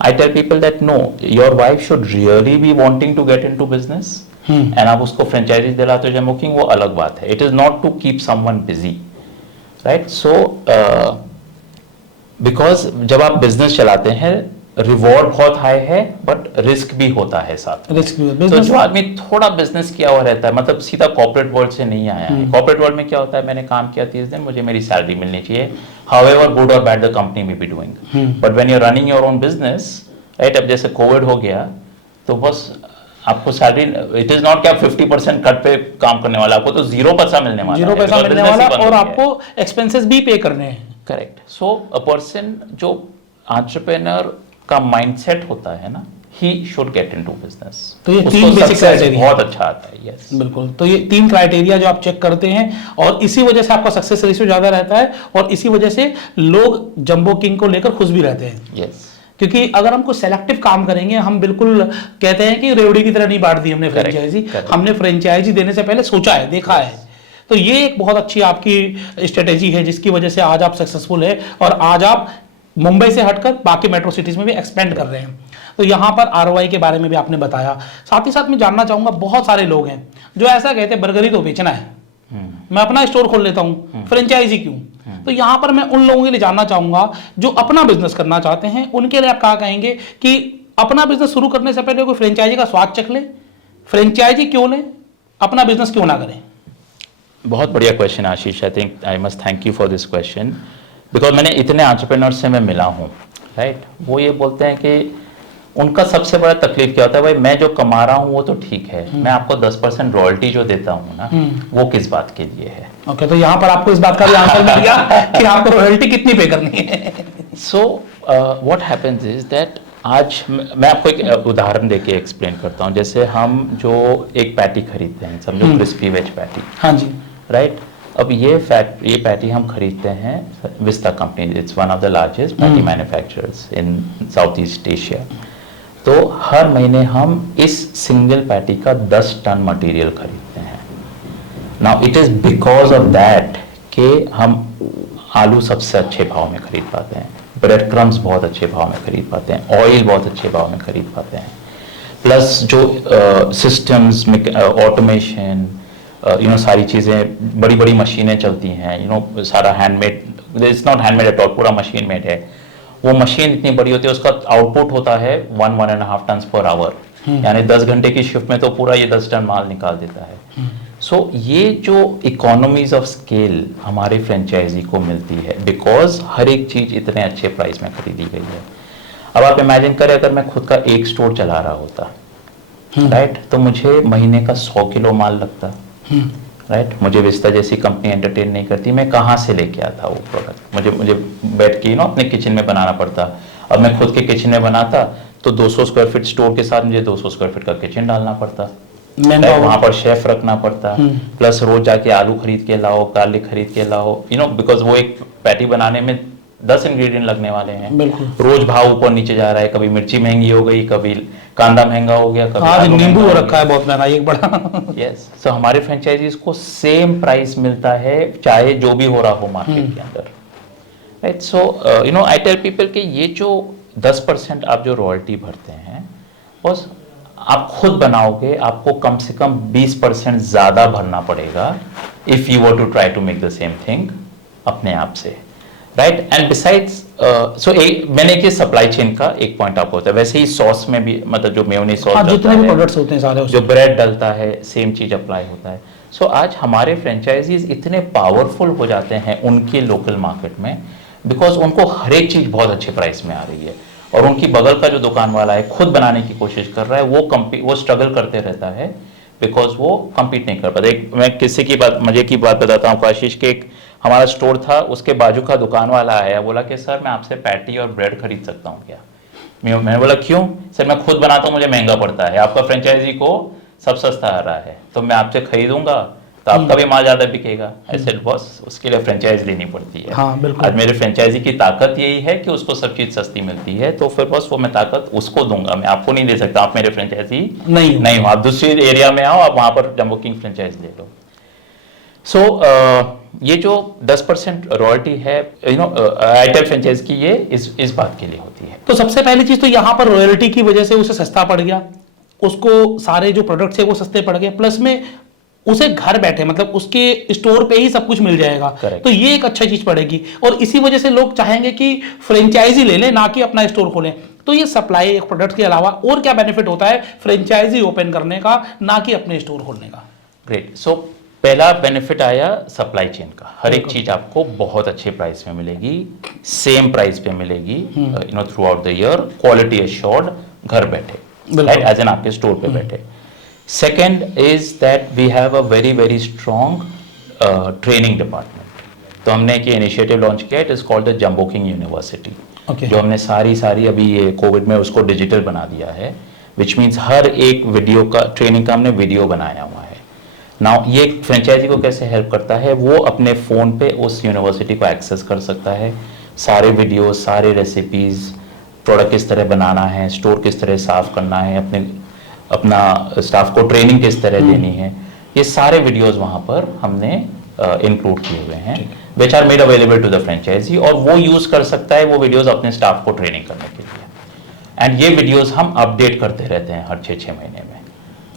I tell people that no, your wife should really be wanting to get into business, and आप उसको फ्रेंचाइजी दिलाते हो जब वो अलग बात है। It is not to keep someone busy, right? So because जब आप बिजनेस चलाते हैं रिवॉर्ड बहुत हाई है, बट रिस्क भी होता है साथ। रिस्क भी। तो जो आदमी थोड़ा बिजनेस किया हुआ रहता है, मतलब सीधा कॉर्पोरेट वर्ल्ड से नहीं आया है। कॉर्पोरेट वर्ल्ड में क्या होता है, मैंने काम किया 30 दिन, मुझे मेरी सैलरी मिलनी चाहिए, हाउएवर गुड और बैड द कंपनी में be doing. But when you are running your own business, right, अब जैसे कोविड हो गया तो बस आपको सैलरी, इट इज नॉट कि आप 50% कट पे काम करने वाला, आपको तो 0 पैसा मिलने वाला, 0 पैसा मिलने वाला, और आपको एक्सपेंसेस भी पे करने हैं। करेक्ट। सो अ पर्सन जो एंटरप्रेन्योर का माइंडसेट होता है ना, he should get into business. तो ये 3 बेसिक क्राइटेरिया बहुत अच्छा आता है। यस, बिल्कुल। तो ये 3 क्राइटेरिया जो आप चेक करते हैं, और इसी वजह से आपका सक्सेस रेशियो ज्यादा रहता है, और इसी वजह से लोग जंबो किंग को लेकर खुश भी रहते हैं। यस, क्योंकि अगर हम कुछ सेलेक्टिव काम करेंगे, हम बिल्कुल कहते हैं कि रेवड़ी की तरह नहीं बांट दी हमने फ्रेंचाइजी। हमने फ्रेंचाइजी देने से पहले सोचा है, देखा है। तो ये एक बहुत अच्छी आपकी स्ट्रेटेजी है, जिसकी वजह से आज आप सक्सेसफुल है, और आज आप मुंबई से हटकर बाकी मेट्रो सिटीज में भी एक्सपेंड कर रहे हैं। तो यहाँ पर ROI के बारे में भी आपने बताया। साथ ही साथ मैं जानना चाहूंगा, बहुत सारे लोग हैं जो ऐसा कहते हैं बर्गर ही तो बेचना है, मैं अपना स्टोर खोल लेता हूँ, फ्रेंचाइजी क्यों? तो यहाँ पर मैं उन लोगों के लिए जानना चाहूंगा जो अपना बिजनेस करना चाहते हैं, उनके लिए आप क्या कहेंगे कि अपना बिजनेस शुरू करने से पहले कोई फ्रेंचाइजी का स्वाद चख ले, फ्रेंचाइजी क्यों ले, अपना बिजनेस क्यों ना करें? बहुत बढ़िया question Ashish. I think I must thank you for this question, because मैंने इतने एंटरप्रेन्योर्स से मैं मिला हूँ, राइट। वो ये बोलते हैं कि उनका सबसे बड़ा तकलीफ क्या होता है, भाई मैं जो कमा रहा हूँ वो तो ठीक है, मैं आपको 10% रॉयल्टी जो देता हूँ ना, वो किस बात के लिए है? ओके, तो यहाँ पर आपको इस बात का भी आंसर मिल गया कि आपको रॉयल्टी कितनी पे करनी है। So what happens is that, आज मैं आपको एक उदाहरण देके एक्सप्लेन करता हूँ। जैसे हम जो एक पैटी खरीदते हैं, समझो क्रिस्पी वेज पैटी, हाँ जी, राइट। अब ये पैटी हम खरीदते हैं Vista company, it's one of the largest patty manufacturers in South East Asia. तो हर महीने हम इस सिंगल पैटी का 10 टन मटेरियल खरीदते हैं। Now it is because of that कि हम आलू सबसे अच्छे भाव में खरीद पाते हैं, ब्रेड क्रम्स बहुत अच्छे भाव में खरीद पाते हैं, ऑयल बहुत अच्छे भाव में खरीद पाते हैं, प्लस जो सिस्टम्स में ऑटोमेशन, सारी चीज़ें, बड़ी बड़ी मशीनें चलती हैं, सारा handmade, it's not handmade at all, पूरा मशीन मेड है। वो मशीन इतनी बड़ी होती है, उसका आउटपुट होता है 1.5 टन पर आवर, यानी 10 घंटे की शिफ्ट में तो पूरा ये 10 टन माल निकाल देता है। सो ये जो इकोनॉमीज ऑफ स्केल हमारे फ्रेंचाइजी को मिलती है, बिकॉज हर एक चीज इतने अच्छे प्राइस में खरीदी गई है। अब आप इमेजिन करें, अगर मैं खुद का एक स्टोर चला रहा होता, राइट, तो मुझे महीने का 100 किलो माल लगता, राइट। मुझे विस्ता जैसी कंपनी एंटरटेन नहीं करती, मैं कहाँ से लेके आता वो प्रोडक्ट? मुझे बैठ के अपने किचन में बनाना पड़ता। अब मैं खुद के किचन में बनाता तो 200 स्क्वायर फीट स्टोर के साथ मुझे 200 स्क्वायर फीट का किचन डालना पड़ता, वहां पर शेफ रखना पड़ता, प्लस रोज जाके आलू खरीद के लाओ, गार्लिक खरीद के लाओ, बिकॉज वो एक पैटी बनाने में 10 इंग्रेडिएंट लगने वाले हैं। रोज भाव ऊपर नीचे जा रहा है, कभी मिर्ची महंगी हो गई, कभी कांदा महंगा हो गया, कभी नींबू हो रखा है बहुत महंगा एक बड़ा। यस, सो हमारे फ्रेंचाइजीज को सेम प्राइस मिलता है चाहे जो भी हो रहा हो मार्केट के अंदर, right. So I tell people कि ये जो 10% आप जो रॉयल्टी भरते हैं, बस आप खुद बनाओगे, आपको कम से कम 20% ज्यादा भरना पड़ेगा if you were to try to make the same thing अपने आप से, राइट। एंड बिसाइड्स मैंने एक सप्लाई चेन का एक पॉइंट आपको होता है, वैसे ही सॉस में भी, मतलब जो मेयोनीज सॉस, जितने भी प्रोडक्ट्स होते हैं सारे, जो ब्रेड डलता है, सेम चीज अप्लाई होता है। सो आज हमारे फ्रेंचाइजीज इतने पावरफुल हो जाते हैं उनके लोकल मार्केट में, बिकॉज उनको हर एक चीज बहुत अच्छे प्राइस में आ रही है, और उनकी बगल का जो दुकान वाला है खुद बनाने की कोशिश कर रहा है, वो स्ट्रगल करते रहता है बिकॉज वो compete नहीं कर पाते। मैं किसी की बात, मजे की बात बताता हूँ, आशीष के एक हमारा स्टोर था, उसके बाजू का दुकान वाला आया, बोला कि सर मैं आपसे पैटी और ब्रेड खरीद सकता हूँ क्या? मैंने बोला क्यों? सर मैं खुद बनाता हूँ, मुझे महंगा पड़ता है, आपका फ्रेंचाइजी को सब सस्ता आ रहा है, तो मैं आपसे खरीदूंगा तो आपका भी माल ज्यादा बिकेगा। ऐसे बॉस उसके लिए फ्रेंचाइज लेनी पड़ती है। हाँ, बिल्कुल। आज मेरे फ्रेंचाइजी की ताकत यही है कि उसको सब चीज सस्ती मिलती है, तो फिर बस वो मैं ताकत उसको दूंगा, मैं आपको नहीं दे सकता, आप मेरे फ्रेंचाइजी नहीं हो, आप दूसरी एरिया में आओ, आप वहां पर जंबो किंग फ्रेंचाइज ले लो। सो ये जो 10% रॉयल्टी है एयरटेल फ्रेंचाइज की, ये इस बात के लिए होती है। तो सबसे पहली चीज तो यहाँ पर रॉयल्टी की वजह से उसे सस्ता पड़ गया, उसको सारे जो प्रोडक्ट्स है वो सस्ते पड़ गए, प्लस में उसे घर बैठे मतलब उसके स्टोर पे ही सब कुछ मिल जाएगा। Correct. तो ये एक अच्छा चीज पड़ेगी, और इसी वजह से लोग चाहेंगे कि फ्रेंचाइजी ले लें, ना कि अपना स्टोर खोलें। तो ये सप्लाई एक प्रोडक्ट के अलावा और क्या बेनिफिट होता है फ्रेंचाइजी ओपन करने का, ना कि अपने स्टोर खोलने का? ग्रेट। सो पहला बेनिफिट आया सप्लाई चेन का, हर एक चीज आपको बहुत अच्छे प्राइस में मिलेगी, सेम प्राइस पे मिलेगी, throughout the year, quality assured, घर बैठे, राइट, एज एन आपके स्टोर पे बैठे। Second is that we have a very very strong training department. तो हमने एक इनिशिएटिव लॉन्च किया, it is called the Jumbo King University, जो हमने सारी अभी ये कोविड में उसको डिजिटल बना दिया है, विच मीन्स हर एक वीडियो का ट्रेनिंग का हमने वीडियो बनाया हुआ है। नाउ ये फ्रेंचाइजी को कैसे हेल्प करता है, वो अपने फ़ोन पे उस यूनिवर्सिटी को एक्सेस कर सकता है, सारे वीडियो, सारे रेसिपीज़, प्रोडक्ट किस तरह बनाना है, स्टोर किस तरह साफ करना है, अपना स्टाफ को ट्रेनिंग किस तरह देनी है, ये सारे वीडियोस वहाँ पर हमने इंक्लूड किए हुए हैं, which are made available to the franchisee, और वो यूज़ कर सकता है वो वीडियोस अपने स्टाफ को ट्रेनिंग करने के लिए। एंड ये वीडियोस हम अपडेट करते रहते हैं हर 6-6 महीने में,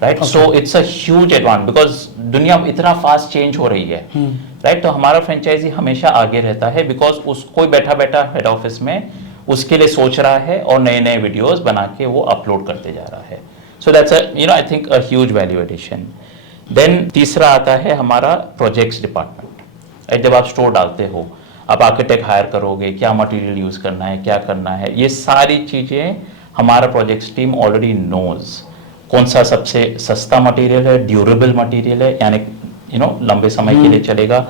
right. So it's a huge advance, because दुनिया इतना फास्ट चेंज हो रही है, राइट। तो हमारा फ्रेंचाइजी हमेशा आगे रहता है, बिकॉज उसको बैठा बैठा हेड ऑफिस में उसके लिए सोच रहा है और नए नए वीडियोस बना के वो अपलोड करते जा रहा है। So that's I think a huge value addition. Then तीसरा आता है हमारा प्रोजेक्ट्स डिपार्टमेंट। जब आप स्टोर डालते हो, आप आर्किटेक्ट हायर करोगे, क्या मटेरियल यूज करना है, क्या करना है, ये सारी चीजें हमारा प्रोजेक्ट्स टीम ऑलरेडी नोज। कौन सा सबसे सस्ता मटेरियल है, ड्यूरेबल मटेरियल है, यानी लंबे समय के लिए चलेगा।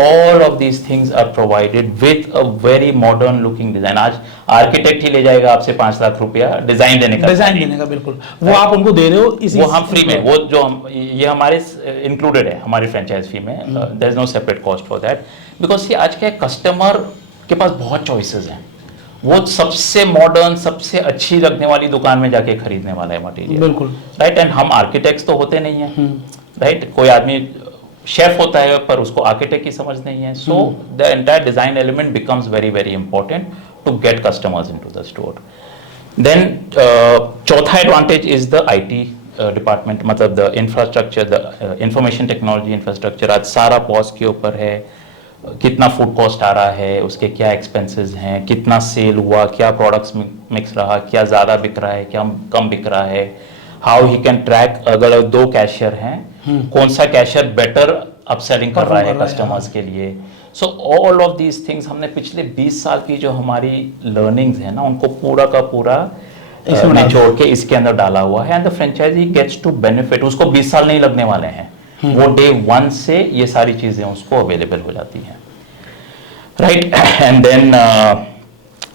All of these things are provided with a very modern looking design. आज आर्किटेक्ट ही ले जाएगा आपसे 5 लाख रुपया डिजाइन देने का, बिल्कुल वो आप उनको दे रहे हो, वो हम फ्री में, वो जो हम ये हमारे इंक्लूडेड है हमारी फ्रेंचाइज फी में, there is no separate cost for that, because आज के कस्टमर के पास बहुत चॉइसेस हैं, वो सबसे मॉडर्न, सबसे अच्छी लगने वाली दुकान में जाके खरीदने वाला है मटेरियल, बिल्कुल, राइट। एंड हम आर्किटेक्ट्स तो होते नहीं हैं, राइट। कोई आदमी शेफ होता है पर उसको आर्किटेक्ट की समझ नहीं है। So the entire design element becomes very very important to get customers into the store. Then चौथा advantage is the IT department, मतलब the infrastructure, the information technology infrastructure. आज सारा पॉज के ऊपर है, कितना फूड कॉस्ट आ रहा है, उसके क्या एक्सपेंसेस हैं, कितना सेल हुआ, क्या प्रोडक्ट्स मिक्स रहा, क्या ज़्यादा बिक रहा है, क्या कम बिक रहा है, हाउ ही कैन ट्रैक। अगर 2 कैशियर हैं, कौन सा कैशियर बेटर अपसेलिंग कर रहा है कस्टमर्स के लिए। सो ऑल ऑफ दीज थिंग्स हमने पिछले 20 साल की जो हमारी लर्निंग्स है ना, उनको पूरा का पूरा निचोड़ के इसके अंदर डाला हुआ है। And the franchisee gets to benefit, उसको 20 साल नहीं लगने वाले हैं, वो डे 1 से ये सारी चीजें उसको अवेलेबल हो जाती हैं, right. And then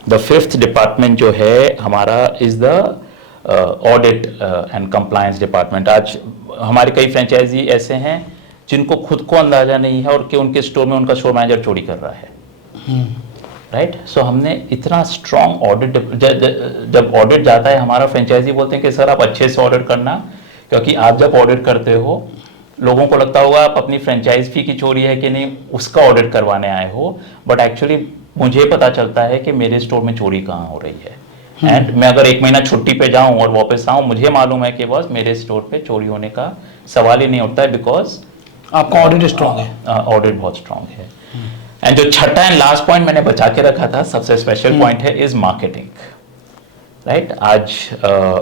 the 5th department जो है हमारा is the audit and compliance department. आज हमारे कई फ्रेंचाइजी ऐसे हैं जिनको खुद को अंदाजा नहीं है और कि उनके स्टोर में उनका स्टोर मैनेजर चोरी कर रहा है, राइट। सो हमने इतना स्ट्रॉन्ग ऑडिट, जब ऑडिट जाता है हमारा, फ्रेंचाइजी बोलते हैं कि सर आप अच्छे से ऑडिट करना, क्योंकि आप जब ऑडिट करते हो लोगों को लगता होगा आप अपनी फ्रेंचाइज फी की चोरी है कि नहीं उसका ऑडिट करवाने आए हो, बट एक्चुअली मुझे पता चलता है कि मेरे स्टोर में चोरी कहाँ हो रही है। एंड मैं अगर 1 महीना छुट्टी पे जाऊं और वापस आऊं, मुझे मालूम है कि बस मेरे स्टोर पे चोरी होने का सवाल ही नहीं उठता है, बिकॉज आपका ऑडिट स्ट्रॉन्ग है, ऑडिट बहुत स्ट्रॉन्ग है। एंड जो छठा एंड लास्ट पॉइंट मैंने बचा के रखा था, सबसे स्पेशल पॉइंट है, इज मार्केटिंग, राइट। आज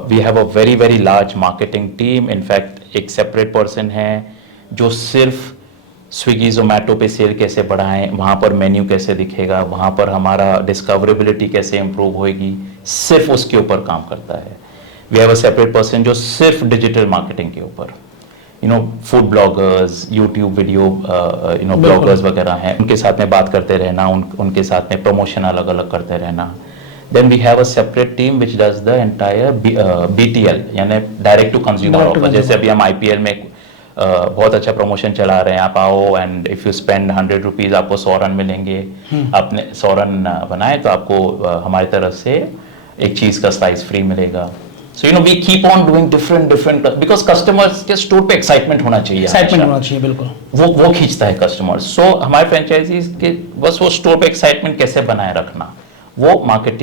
we have a very very large marketing team. In fact एक सेपरेट पर्सन है जो सिर्फ स्विगी जोमेटो पे सेल कैसे बढ़ाएं, वहाँ पर मेन्यू कैसे दिखेगा, वहाँ पर हमारा डिस्कवरेबिलिटी कैसे इंप्रूव होएगी, सिर्फ उसके ऊपर काम करता है। We have a separate person जो सिर्फ डिजिटल मार्केटिंग के ऊपर, food bloggers, YouTube video bloggers वगैरह हैं, उनके साथ में बात करते रहना, उनके साथ में प्रमोशन अलग अलग करते रहना. Then we have a separate team which does the entire BTL यानी डायरेक्ट टू कंज्यूमर ऑफर. जैसे अभी हम IPL में बहुत अच्छा प्रमोशन चला रहे हैं, आप आओ and if you spend 100 rupees आपको 100 रन मिलेंगे. आपने 100 रन बनाए तो आपको हमारी तरफ से एक चीज का स्लाइस फ्री मिलेगा. So we keep on doing different because customers के स्टोर पे एक्साइटमेंट होना चाहिए. एक्साइटमेंट होना चाहिए, बिल्कुल. वो खींचता है कस्टमर्स. सो हमारे फ्रेंचाइजीज के बस वो स्टोर पे एक्साइटमेंट कैसे बनाए रखना, वो मार्केट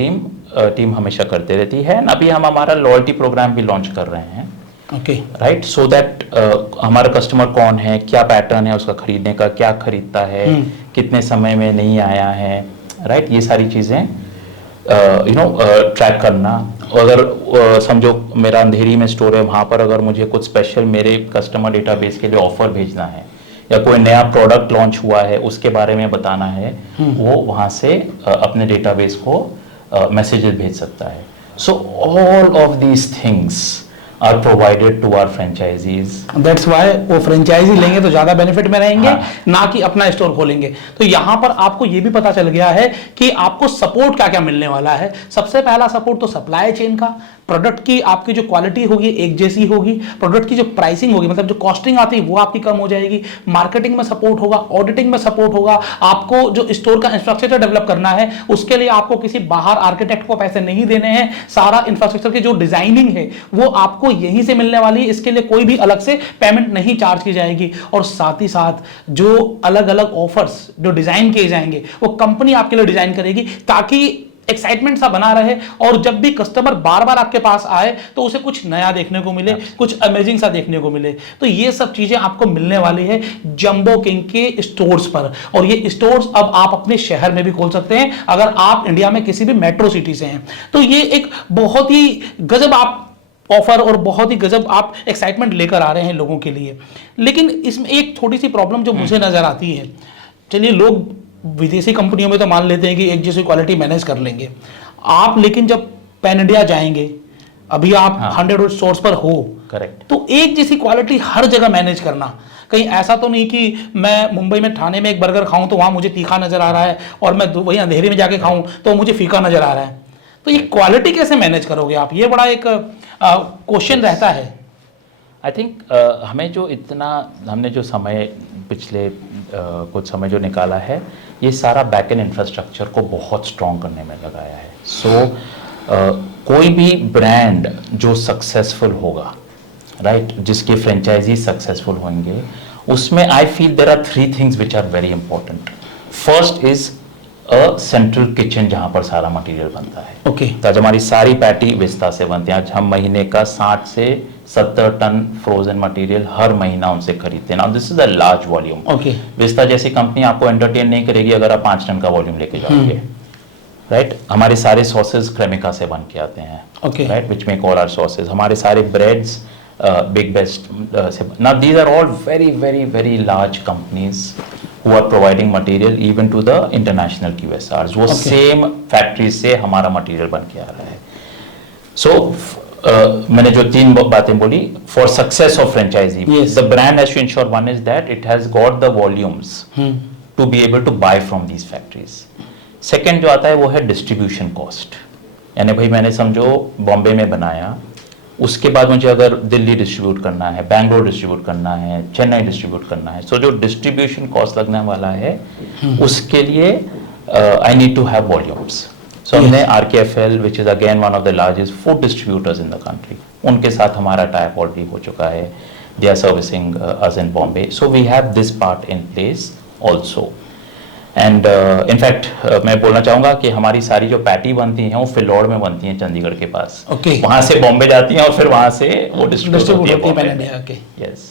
टीम हमेशा करते रहती है. अभी हम हमारा लॉयल्टी प्रोग्राम भी लॉन्च कर रहे हैं. ओके, राइट, सो दैट हमारा कस्टमर कौन है, क्या पैटर्न है उसका खरीदने का, क्या खरीदता है, कितने समय में नहीं आया है, राइट, ये सारी चीजें ट्रैक करना. अगर समझो मेरा अंधेरी में स्टोर है, वहां पर अगर मुझे कुछ स्पेशल मेरे कस्टमर डेटाबेस के लिए ऑफर भेजना है या कोई नया प्रोडक्ट लॉन्च हुआ है उसके बारे में बताना है, वो वहां से अपने डेटाबेस को मैसेजेस भेज सकता है. So all of these things are provided to our franchisees. That's why वो फ्रेंचाइजी लेंगे तो ज्यादा बेनिफिट में रहेंगे, ना कि अपना स्टोर खोलेंगे. तो यहाँ पर आपको ये भी पता चल गया है कि आपको सपोर्ट क्या क्या मिलने वाला है. सबसे पहला सपोर्ट तो सप्लाई चेन का, प्रोडक्ट की आपकी जो क्वालिटी होगी एक जैसी होगी, प्रोडक्ट की जो प्राइसिंग होगी मतलब जो कॉस्टिंग आती है वो आपकी कम हो जाएगी, मार्केटिंग में सपोर्ट होगा, ऑडिटिंग में सपोर्ट होगा. आपको जो स्टोर का इंफ्रास्ट्रक्चर डेवलप करना है उसके लिए आपको किसी बाहर आर्किटेक्ट को पैसे नहीं देने हैं. सारा इंफ्रास्ट्रक्चर की जो डिजाइनिंग है वो आपको यहीं से मिलने वाली है. इसके लिए कोई भी अलग से पेमेंट नहीं चार्ज की जाएगी. और साथ ही साथ जो अलग अलग ऑफर्स जो डिजाइन किए जाएंगे वो कंपनी आपके लिए डिजाइन करेगी ताकि एक्साइटमेंट सा बना रहे और जब भी कस्टमर बार बार आपके पास आए तो उसे कुछ नया देखने को मिले, कुछ अमेजिंग सा देखने को मिले. तो ये सब चीजें आपको मिलने वाली है जंबो किंग के स्टोर्स पर. और ये स्टोर्स अब आप अपने शहर में भी खोल सकते हैं अगर आप इंडिया में किसी भी मेट्रो सिटी से हैं. तो ये एक बहुत ही गजब आप ऑफर और बहुत ही गजब आप एक्साइटमेंट लेकर आ रहे हैं लोगों के लिए. लेकिन इसमें एक छोटी सी प्रॉब्लम जो मुझे नजर आती है, चलिए लोग विदेशी कंपनियों में तो मान लेते हैं कि एक जैसी क्वालिटी मैनेज कर लेंगे आप, लेकिन जब पैन इंडिया जाएंगे, अभी आप 100 स्टोर्स पर हो, करेक्ट, तो एक जैसी क्वालिटी हर जगह मैनेज करना, कहीं ऐसा तो नहीं कि मैं मुंबई में ठाणे में एक बर्गर खाऊं तो वहां मुझे तीखा नजर आ रहा है और मैं वही अंधेरी में जाके खाऊं तो मुझे फीका नजर आ रहा है. तो ये क्वालिटी कैसे मैनेज करोगे आप, ये बड़ा एक क्वेश्चन रहता है. आई थिंक हमने जो समय पिछले कुछ समय जो निकाला है, ये सारा बैक एंड इंफ्रास्ट्रक्चर को बहुत स्ट्रॉन्ग करने में लगाया है. सो कोई भी ब्रांड जो सक्सेसफुल होगा, राइट, जिसके फ्रेंचाइजी सक्सेसफुल होंगे, उसमें I feel there are 3 things which are very important. First is a central kitchen जहां पर सारा मटेरियल बनता है. ओके, तो आज हमारी सारी पैटी विस्ता से बनती है. आज हम महीने का 60 से 70 टन फ्रोजन मटेरियल हर महीना उनसे खरीदते हैं. Now this is a large volume. Okay, vista जैसी कंपनी आपको एंटरटेन नहीं करेगी अगर आप 5 टन का वॉल्यूम लेके जाओगे, राइट. हमारे सारे सॉसेज क्रेमिका से बन के आते हैं, okay, right, which make all our sauces. हमारे सारे ब्रेड्स बिग बेस्ट से. Now these are all very very very large companies who are providing material even to the international QSRs. वो सेम फैक्ट्री से हमारा मटेरियल बन के आ रहा है. सो मैंने जो 3 बातें बोली, for success of franchisee the brand has to ensure, one is that it has got the volumes to be able to buy from these factories. Second जो आता है वो है डिस्ट्रीब्यूशन कॉस्ट. यानी भाई मैंने समझो बॉम्बे में बनाया, उसके बाद मुझे अगर दिल्ली डिस्ट्रीब्यूट करना है, बैंगलोर डिस्ट्रीब्यूट करना है, चेन्नई डिस्ट्रीब्यूट करना है, सो जो डिस्ट्रीब्यूशन कॉस्ट लगने वाला है उसके लिए I need to have volumes. So हमने RKFL which is again one of the largest food distributors in the country, उनके साथ हमारा टाइप ऑलरेडी हो चुका है. They are servicing us in Bombay. So we have this part in place also. And in fact मैं बोलना चाहूंगा कि हमारी सारी जो पैटी बनती हैं वो फिलौड़ में बनती हैं चंडीगढ़ के पास. वहां से बॉम्बे जाती हैं और फिर वहां से वो डिस्ट्रीब्यूट होती है Bombay. Yes.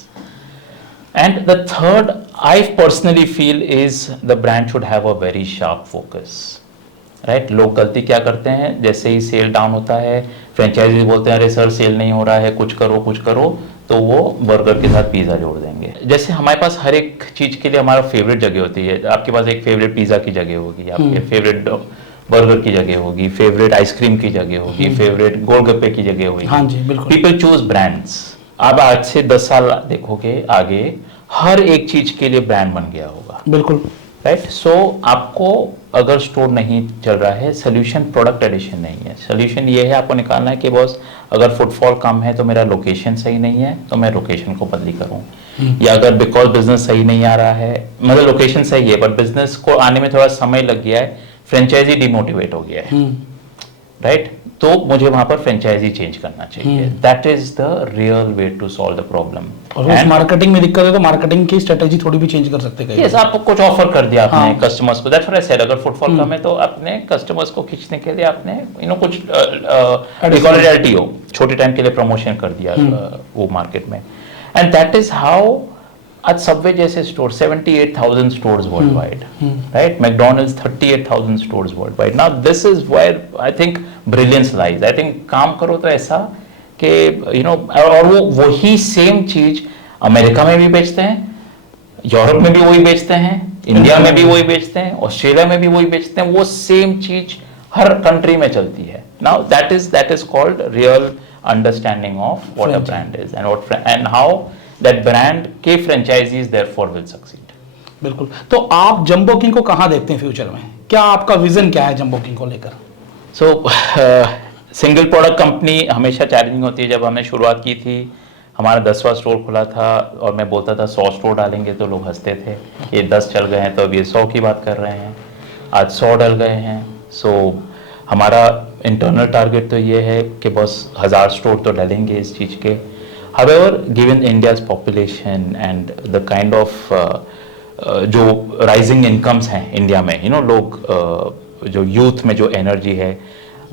And the third I personally feel is the brand should have a very sharp focus, right. लोग गलती क्या करते हैं, जैसे ही सेल डाउन होता है फ्रेंचाइजी बोलते हैं अरे सर सेल नहीं हो रहा है, कुछ करो, तो वो बर्गर के साथ पिज़्ज़ा जोड़ देंगे. जैसे हमारे पास हर एक चीज़ के लिए हमारा फेवरेट जगह होती है. आपके पास एक फेवरेट पिज़्ज़ा की जगह होगी, आपके फेवरेट बर्गर की जगह होगी, फेवरेट आइसक्रीम की जगह होगी, फेवरेट गोलगप्पे की जगह होगी. हाँ जी, बिल्कुल. पीपल चूज ब्रांड्स, आप आज से 10 साल देखोगे आगे, हर एक चीज के लिए ब्रांड बन गया होगा। बिल्कुल राइट। सो आपको अगर स्टोर नहीं चल रहा है, सोल्यूशन प्रोडक्ट एडिशन नहीं है, सोल्यूशन ये है आपको निकालना है कि बॉस अगर फुटफॉल कम है तो मेरा लोकेशन सही नहीं है, तो मैं लोकेशन को बदली करूं, या अगर बिकॉज बिजनेस सही नहीं आ रहा है, मतलब लोकेशन सही है बट बिजनेस को आने में थोड़ा समय लग गया है, फ्रेंचाइजी डिमोटिवेट हो गया है, राइट, तो मुझे वहां पर फ्रेंचाइजी चेंज करना चाहिए। That is the real way to solve the problem. और उस मार्केटिंग में दिक्कत है तो मार्केटिंग की स्ट्रेटेजी थोड़ी भी चेंज कर सकते हैं। यस, आपको कुछ ऑफर कर दिया आपने कस्टमर्स को, दैट्स व्हाट आई सेड, अगर फुटफॉल कम है तो अपने कस्टमर्स को खींचने के लिए आपने कुछ रिकॉर्डियलिटी हो, छोटे टाइम के लिए प्रमोशन कर दिया वो मार्केट में। एंड दैट इज हाउ आज सबवे जैसे store 78,000 stores worldwide, right? McDonald's 38,000 stores worldwide. Now this is where I think brilliance lies. I think काम करो तो ऐसा कि और वो वही सेम चीज अमेरिका में भी बेचते हैं, यूरोप में भी वही बेचते हैं, इंडिया में भी वही बेचते हैं, ऑस्ट्रेलिया में भी वही बेचते हैं, वो सेम चीज हर कंट्री में चलती है। Now that is called real understanding of what a brand is and how that brand के franchisees therefore will succeed। बिल्कुल। तो आप जंबो किंग को कहाँ देखते हैं फ्यूचर में? क्या आपका विजन क्या है जंबो किंग को लेकर? सिंगल प्रोडक्ट कंपनी हमेशा चैलेंजिंग होती है। जब हमने शुरुआत की थी, हमारा 10वां स्टोर खुला था और मैं बोलता था 100 स्टोर डालेंगे, तो लोग हंसते थे, ये 10 चल गए हैं तो अब ये 100 की बात कर रहे हैं, आज 100 डल गए हैं। सो हमारा इंटरनल टारगेट तो ये है कि बस 1000 स्टोर तो डलेंगे इस चीज़ के। However, given India's population and the kind of जो rising incomes हैं इंडिया में, लोग जो यूथ में जो एनर्जी है,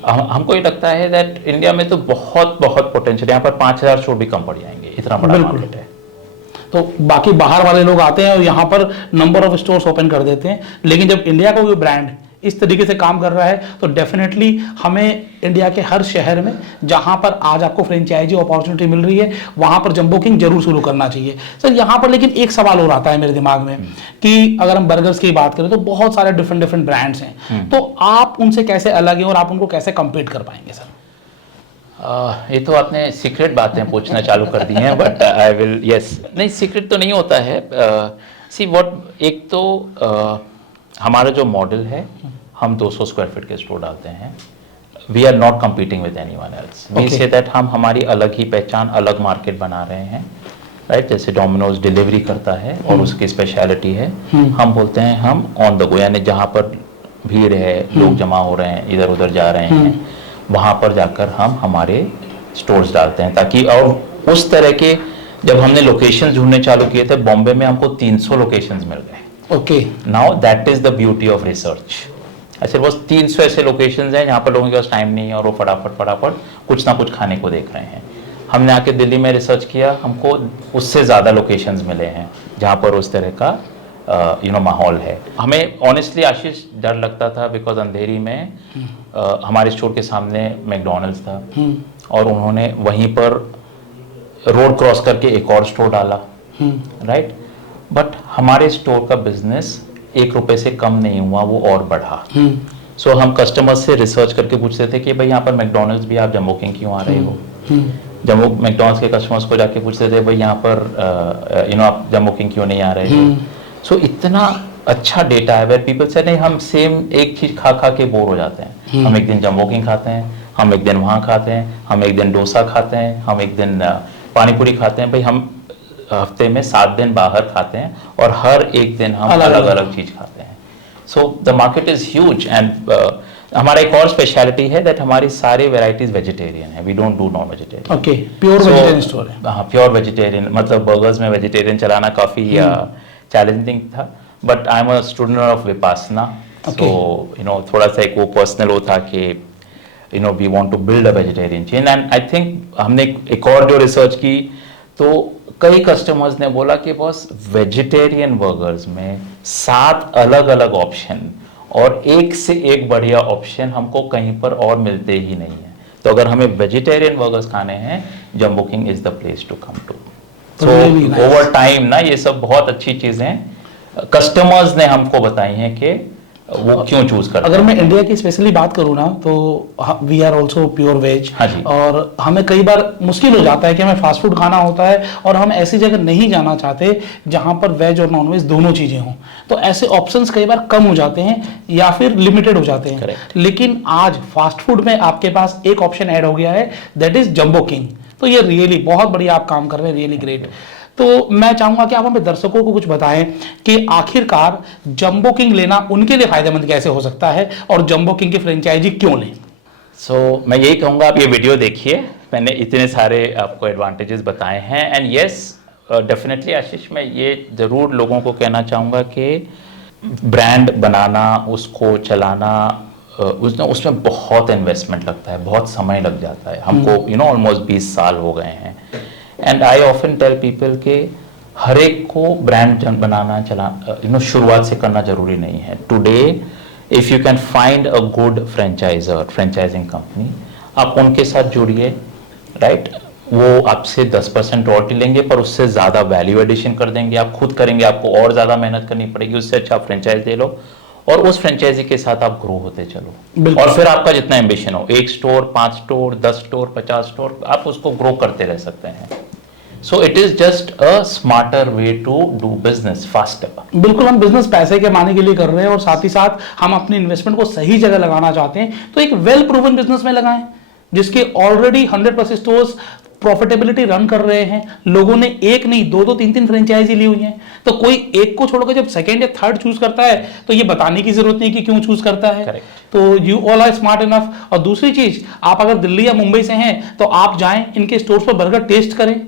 हमको ये लगता है दैट इंडिया में तो बहुत बहुत पोटेंशियल, यहाँ पर 5000 स्टोर भी कम पड़ जाएंगे, इतना बड़ा मार्केट है। तो बाकी बाहर वाले लोग आते हैं और यहाँ पर नंबर ऑफ स्टोर्स ओपन कर देते हैं, लेकिन जब इंडिया का कोई ब्रांड इस तरीके से काम कर रहा है तो डेफिनेटली हमें इंडिया के हर शहर में जहां पर आज आपको फ्रेंचाइजी अपॉर्चुनिटी मिल रही है वहां पर जंबो किंग जरूर शुरू करना चाहिए। सर यहां पर लेकिन एक सवाल और आता है मेरे दिमाग में कि अगर हम बर्गर्स की बात करें तो बहुत सारे डिफरेंट ब्रांड्स हैं, तो आप उनसे कैसे अलग हैं और आप उनको कैसे कंपीट कर पाएंगे? सर ये तो आपने सीक्रेट बातें पूछना चालू कर दी हैं, बट आई विल, यस, नहीं सीक्रेट तो नहीं होता है। सी व्हाट, एक तो हमारा जो मॉडल है, हम 200 स्क्वायर फीट के स्टोर डालते हैं, we are not competing with anyone else. We say that हम हमारी अलग ही पहचान, अलग मार्केट बना रहे हैं, राइट। जैसे डोमिनोज डिलीवरी करता है और उसकी स्पेशलिटी है, हम बोलते हैं हम ऑन द गो, यानी जहाँ पर भीड़ है, लोग जमा हो रहे हैं, इधर उधर जा रहे हैं, वहाँ पर जाकर हम हमारे स्टोर्स डालते हैं, ताकि, और उस तरह के जब हमने लोकेशन ढूंढने चालू किए थे, बॉम्बे में हमको 300 लोकेशंस मिल गए। Okay, now that is the beauty of research. ऐसे बस 300 ऐसे लोकेशंस हैं जहाँ पर लोगों के पास टाइम नहीं है और वो फटाफट कुछ ना कुछ खाने को देख रहे हैं। हमने आके दिल्ली में रिसर्च किया, हमको उससे ज़्यादा लोकेशंस मिले हैं जहाँ पर उस तरह का माहौल है। हमें ऑनेस्टली आशीष डर लगता था, बिकॉज अंधेरी में हमारे स्टोर के सामने मैकडॉनल्ड्स था और उन्होंने वहीं पर रोड क्रॉस करके एक और स्टोर डाला, राइट। बट हमारे स्टोर का बिजनेस 1 रुपए से कम नहीं हुआ, वो और बढ़ा। सो हम कस्टमर्स से रिसर्च करके पूछते थे कि भाई यहाँ पर मैकडॉनल्ड्स भी, आप जंबो किंग क्यों आ रहे हो? जंबो मैकडॉनल्ड्स के कस्टमर्स को जाके पूछते थे भाई यहाँ पर आप जंबो किंग क्यों नहीं आ रहे हो? सो इतना अच्छा डेटा है वेयर पीपल से, नहीं हम सेम एक चीज खा के बोर हो जाते हैं। हम एक दिन जंबो किंग खाते हैं, हम एक दिन वहाँ खाते हैं, हम एक दिन डोसा खाते हैं, हम एक दिन पानीपुरी खाते हैं। भाई हम हफ्ते में 7 दिन बाहर खाते हैं और हर एक दिन हम अलग अलग चीज खाते हैं। So the market is huge and हमारा एक और स्पेशलिटी है दैट हमारी सारी वेराइटीज वेजिटेरियन है, we don't do non vegetarian. Okay, pure vegetarian store है। हाँ, प्योर वेजिटेरियन, मतलब बर्गर्स में वेजिटेरियन चलाना काफी चैलेंजिंग था, but I am a student of Vipassana, so थोड़ा सा एक वो पर्सनल वो था कि we want to build a vegetarian chain. And I think हमने एक और जो रिसर्च की तो कई कस्टमर्स ने बोला कि बॉस वेजिटेरियन बर्गर्स में 7 अलग अलग ऑप्शन और एक से एक बढ़िया ऑप्शन हमको कहीं पर और मिलते ही नहीं है। तो अगर हमें वेजिटेरियन बर्गर्स खाने हैं, Jumbo King is the place to come to. So over time ना ये सब बहुत अच्छी चीजें कस्टमर्स ने हमको बताई हैं कि वो क्यों चूज करते अगर मैं इंडिया की स्पेशली बात करूँ ना, तो we are also pure veg. हाँ जी। और हमें कई बार मुश्किल हो जाता है कि हमें फास्ट फूड खाना होता है और हम ऐसी जगह नहीं जाना चाहते जहां पर वेज और नॉन वेज दोनों चीजें हों। तो ऐसे ऑप्शंस कई बार कम हो जाते हैं या फिर लिमिटेड हो जाते हैं। Correct. लेकिन आज फास्ट फूड में आपके पास एक ऑप्शन ऐड हो गया है, दैट इज जंबो किंग। तो ये रियली बहुत बढ़िया आप काम कर रहे हैं, रियली ग्रेट। तो मैं चाहूंगा कि आप हमें दर्शकों को कुछ बताएं कि आखिरकार जंबो किंग लेना उनके लिए फायदेमंद कैसे हो सकता है और जंबो किंग की फ्रेंचाइजी क्यों लें। मैं यही कहूँगा, आप ये वीडियो देखिए, मैंने इतने सारे आपको एडवांटेजेस बताए हैं। एंड यस, डेफिनेटली आशीष, मैं ये ज़रूर लोगों को कहना चाहूँगा कि ब्रांड बनाना, उसको चलाना, उसमें बहुत इन्वेस्टमेंट लगता है, बहुत समय लग जाता है। हमको ऑलमोस्ट 20 साल हो गए हैं। And I often tell people के हर एक को ब्रांड बनाना शुरुआत से करना जरूरी नहीं है। Today if you can find a good franchising company, आप उनके साथ जुड़िए, राइट। वो आपसे 10% रॉयल्टी लेंगे, पर उससे ज़्यादा वैल्यू एडिशन कर देंगे। आप खुद करेंगे, आपको और ज़्यादा मेहनत करनी पड़ेगी। उससे अच्छा फ्रेंचाइज ले लो और उस फ्रेंचाइजी के साथ आप ग्रो होते चलो। और फिर आपका जितना एम्बिशन हो, 1 स्टोर, 5 स्टोर, 10 स्टोर, 50 स्टोर, आप उसको ग्रो करते रह सकते हैं। So it is just a smarter way to do business faster. बिल्कुल, हम बिजनेस पैसे कमाने के लिए कर रहे हैं और साथ ही साथ हम अपने इन्वेस्टमेंट को सही जगह लगाना चाहते हैं, तो एक वेल प्रूवन बिजनेस में लगाएं जिसके ऑलरेडी 100+ स्टोर्स प्रॉफिटेबिलिटी रन कर रहे हैं। लोगों ने एक नहीं, 2-2, 3-3 फ्रेंचाइजी ली हुई हैं। तो कोई एक को छोड़कर जब सेकंड या थर्ड चूज करता है तो ये बताने की जरूरत नहीं कि क्यों चूज करता है। Correct. तो you all are smart enough. और दूसरी चीज, आप अगर दिल्ली या मुंबई से हैं तो आप जाएं, इनके स्टोर्स पर बर्गर टेस्ट करें,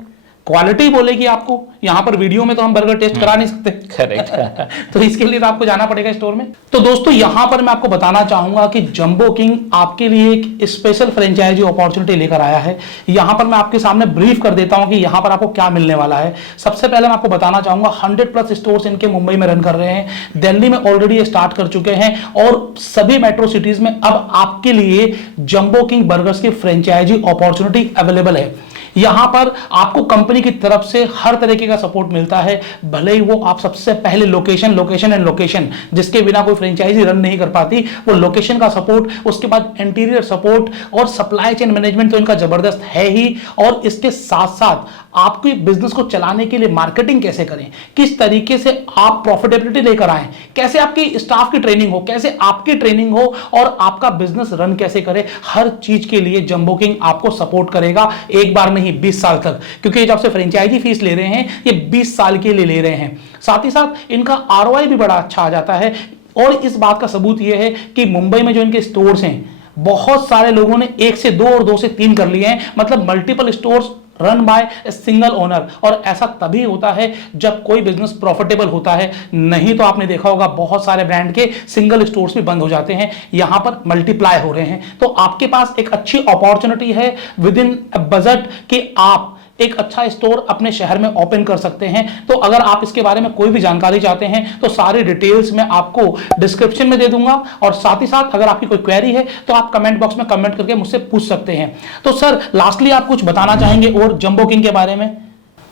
क्वालिटी बोलेगी आपको। यहां पर वीडियो में तो हम बर्गर टेस्ट करा नहीं सकते। करेक्ट। तो इसके लिए तो आपको जाना पड़ेगा स्टोर में। तो दोस्तों, यहां पर मैं आपको बताना चाहूंगा कि जंबो किंग आपके लिए एक स्पेशल फ्रेंचाइजी अपॉर्चुनिटी लेकर आया है। यहां पर मैं आपके सामने ब्रीफ कर देता हूं कि यहां पर आपको क्या मिलने वाला है। सबसे पहले मैं आपको बताना चाहूंगा, 100+ स्टोर्स इनके मुंबई में रन कर रहे हैं, दिल्ली में ऑलरेडी स्टार्ट कर चुके हैं और सभी मेट्रो सिटीज में अब आपके लिए जंबो किंग बर्गर्स की फ्रेंचाइजी अपॉर्चुनिटी अवेलेबल है। यहां पर आपको कंपनी की तरफ से हर तरीके का सपोर्ट मिलता है, भले ही वो आप सबसे पहले लोकेशन जिसके बिना कोई फ्रेंचाइजी रन नहीं कर पाती, वो लोकेशन का सपोर्ट, उसके बाद इंटीरियर सपोर्ट और सप्लाई चेन मैनेजमेंट तो इनका जबरदस्त है ही। और इसके साथ साथ आपके बिजनेस को चलाने के लिए मार्केटिंग कैसे करें, किस तरीके से आप प्रॉफिटेबिलिटी लेकर आए, कैसे आपकी स्टाफ की ट्रेनिंग हो, कैसे आपकी ट्रेनिंग हो और आपका बिजनेस रन कैसे करे, हर चीज के लिए जंबो किंग आपको सपोर्ट करेगा। एक बार नहीं, 20 साल तक, क्योंकि जब से फ्रेंचाइजी फीस ले रहे हैं ये 20 साल के लिए ले रहे हैं। साथ ही साथ इनका ROI भी बड़ा अच्छा आ जाता है। और इस बात का सबूत यह है कि मुंबई में जो इनके स्टोर्स हैं, बहुत सारे लोगों ने 1 से 2 और 2 से 3 कर लिए हैं, मतलब multiple stores run by single owner. और ऐसा तभी होता है जब कोई बिजनेस प्रॉफिटेबल होता है, नहीं तो आपने देखा होगा बहुत सारे ब्रांड के सिंगल स्टोर्स भी बंद हो जाते हैं, यहां पर मल्टीप्लाई हो रहे हैं। तो आपके पास एक अच्छी अपॉर्चुनिटी है विद इन बजट कि आप एक अच्छा स्टोर अपने शहर में ओपन कर सकते हैं। तो अगर आप इसके बारे में कोई भी जानकारी चाहते हैं तो सारी डिटेल्स मैं आपको डिस्क्रिप्शन में दे दूंगा। और साथ ही साथ अगर आपकी कोई क्वेरी है तो आप कमेंट बॉक्स में कमेंट करके मुझसे पूछ सकते हैं। तो सर, लास्टली आप कुछ बताना चाहेंगे और जंबो किंग के बारे में?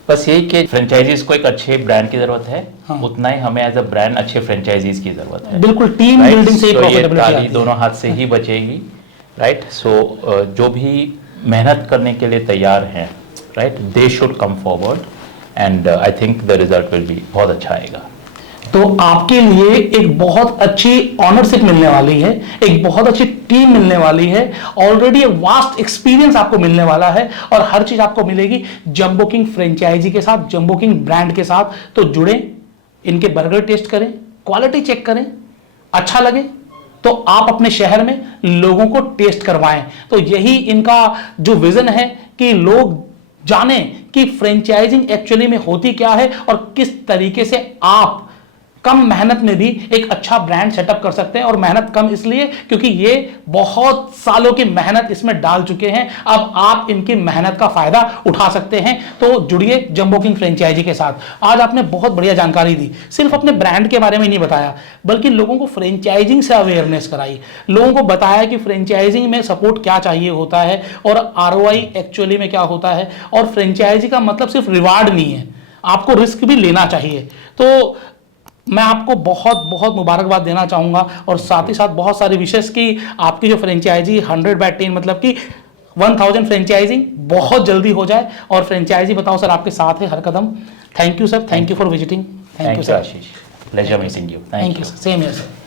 बस यही कि फ्रेंचाइजीज को एक अच्छे ब्रांड की जरूरत है, हाँ। उतना ही हमें एज अ ब्रांड अच्छे फ्रेंचाइजीज की जरूरत है। बिल्कुल, टीम बिल्डिंग से ही प्रॉफिटेबिलिटी आती है। दोनों हाथ से ही बचेगी, राइट। सो जो भी मेहनत करने के लिए तैयार हैं, right, they should come forward and I think the result will be बहुत अच्छा आएगा। तो आपके लिए एक बहुत अच्छी ऑनरशिप मिलने वाली है, एक बहुत अच्छी टीम मिलने वाली है, ऑलरेडी एक वास्ट एक्सपीरियंस आपको मिलने वाला है और हर चीज आपको मिलेगी जंबो किंग फ्रेंचाइजी के साथ, जंबो किंग ब्रांड के साथ। तो जुड़े, इनके बर्गर टेस्ट करें, क्वालिटी चेक करें, अच्छा लगे तो आप अपने शहर में लोगों को टेस्ट करवाएं। तो यही इनका जो विजन है कि लोग जाने कि फ्रेंचाइजिंग एक्चुअली में होती क्या है और किस तरीके से आप कम मेहनत में भी एक अच्छा ब्रांड सेटअप कर सकते हैं। और मेहनत कम इसलिए क्योंकि ये बहुत सालों की मेहनत इसमें डाल चुके हैं, अब आप इनकी मेहनत का फायदा उठा सकते हैं। तो जुड़िए जंबो किंग फ्रेंचाइजी के साथ। आज आपने बहुत बढ़िया जानकारी दी, सिर्फ अपने ब्रांड के बारे में नहीं बताया बल्कि लोगों को फ्रेंचाइजिंग से अवेयरनेस कराई, लोगों को बताया कि फ्रेंचाइजिंग में सपोर्ट क्या चाहिए होता है और ROI एक्चुअली में क्या होता है। और फ्रेंचाइजी का मतलब सिर्फ रिवार्ड नहीं है, आपको रिस्क भी लेना चाहिए। तो मैं आपको बहुत बहुत मुबारकबाद देना चाहूँगा और साथ ही साथ बहुत सारे विशेष की आपकी जो फ्रेंचाइजी 100/10 मतलब कि 1000 फ्रेंचाइजिंग बहुत जल्दी हो जाए और फ्रेंचाइजी बताओ सर आपके साथ है हर कदम। Thank you sir, thank you for visiting. Thank you Ashish, pleasure meeting you. Thank you sir, same here sir.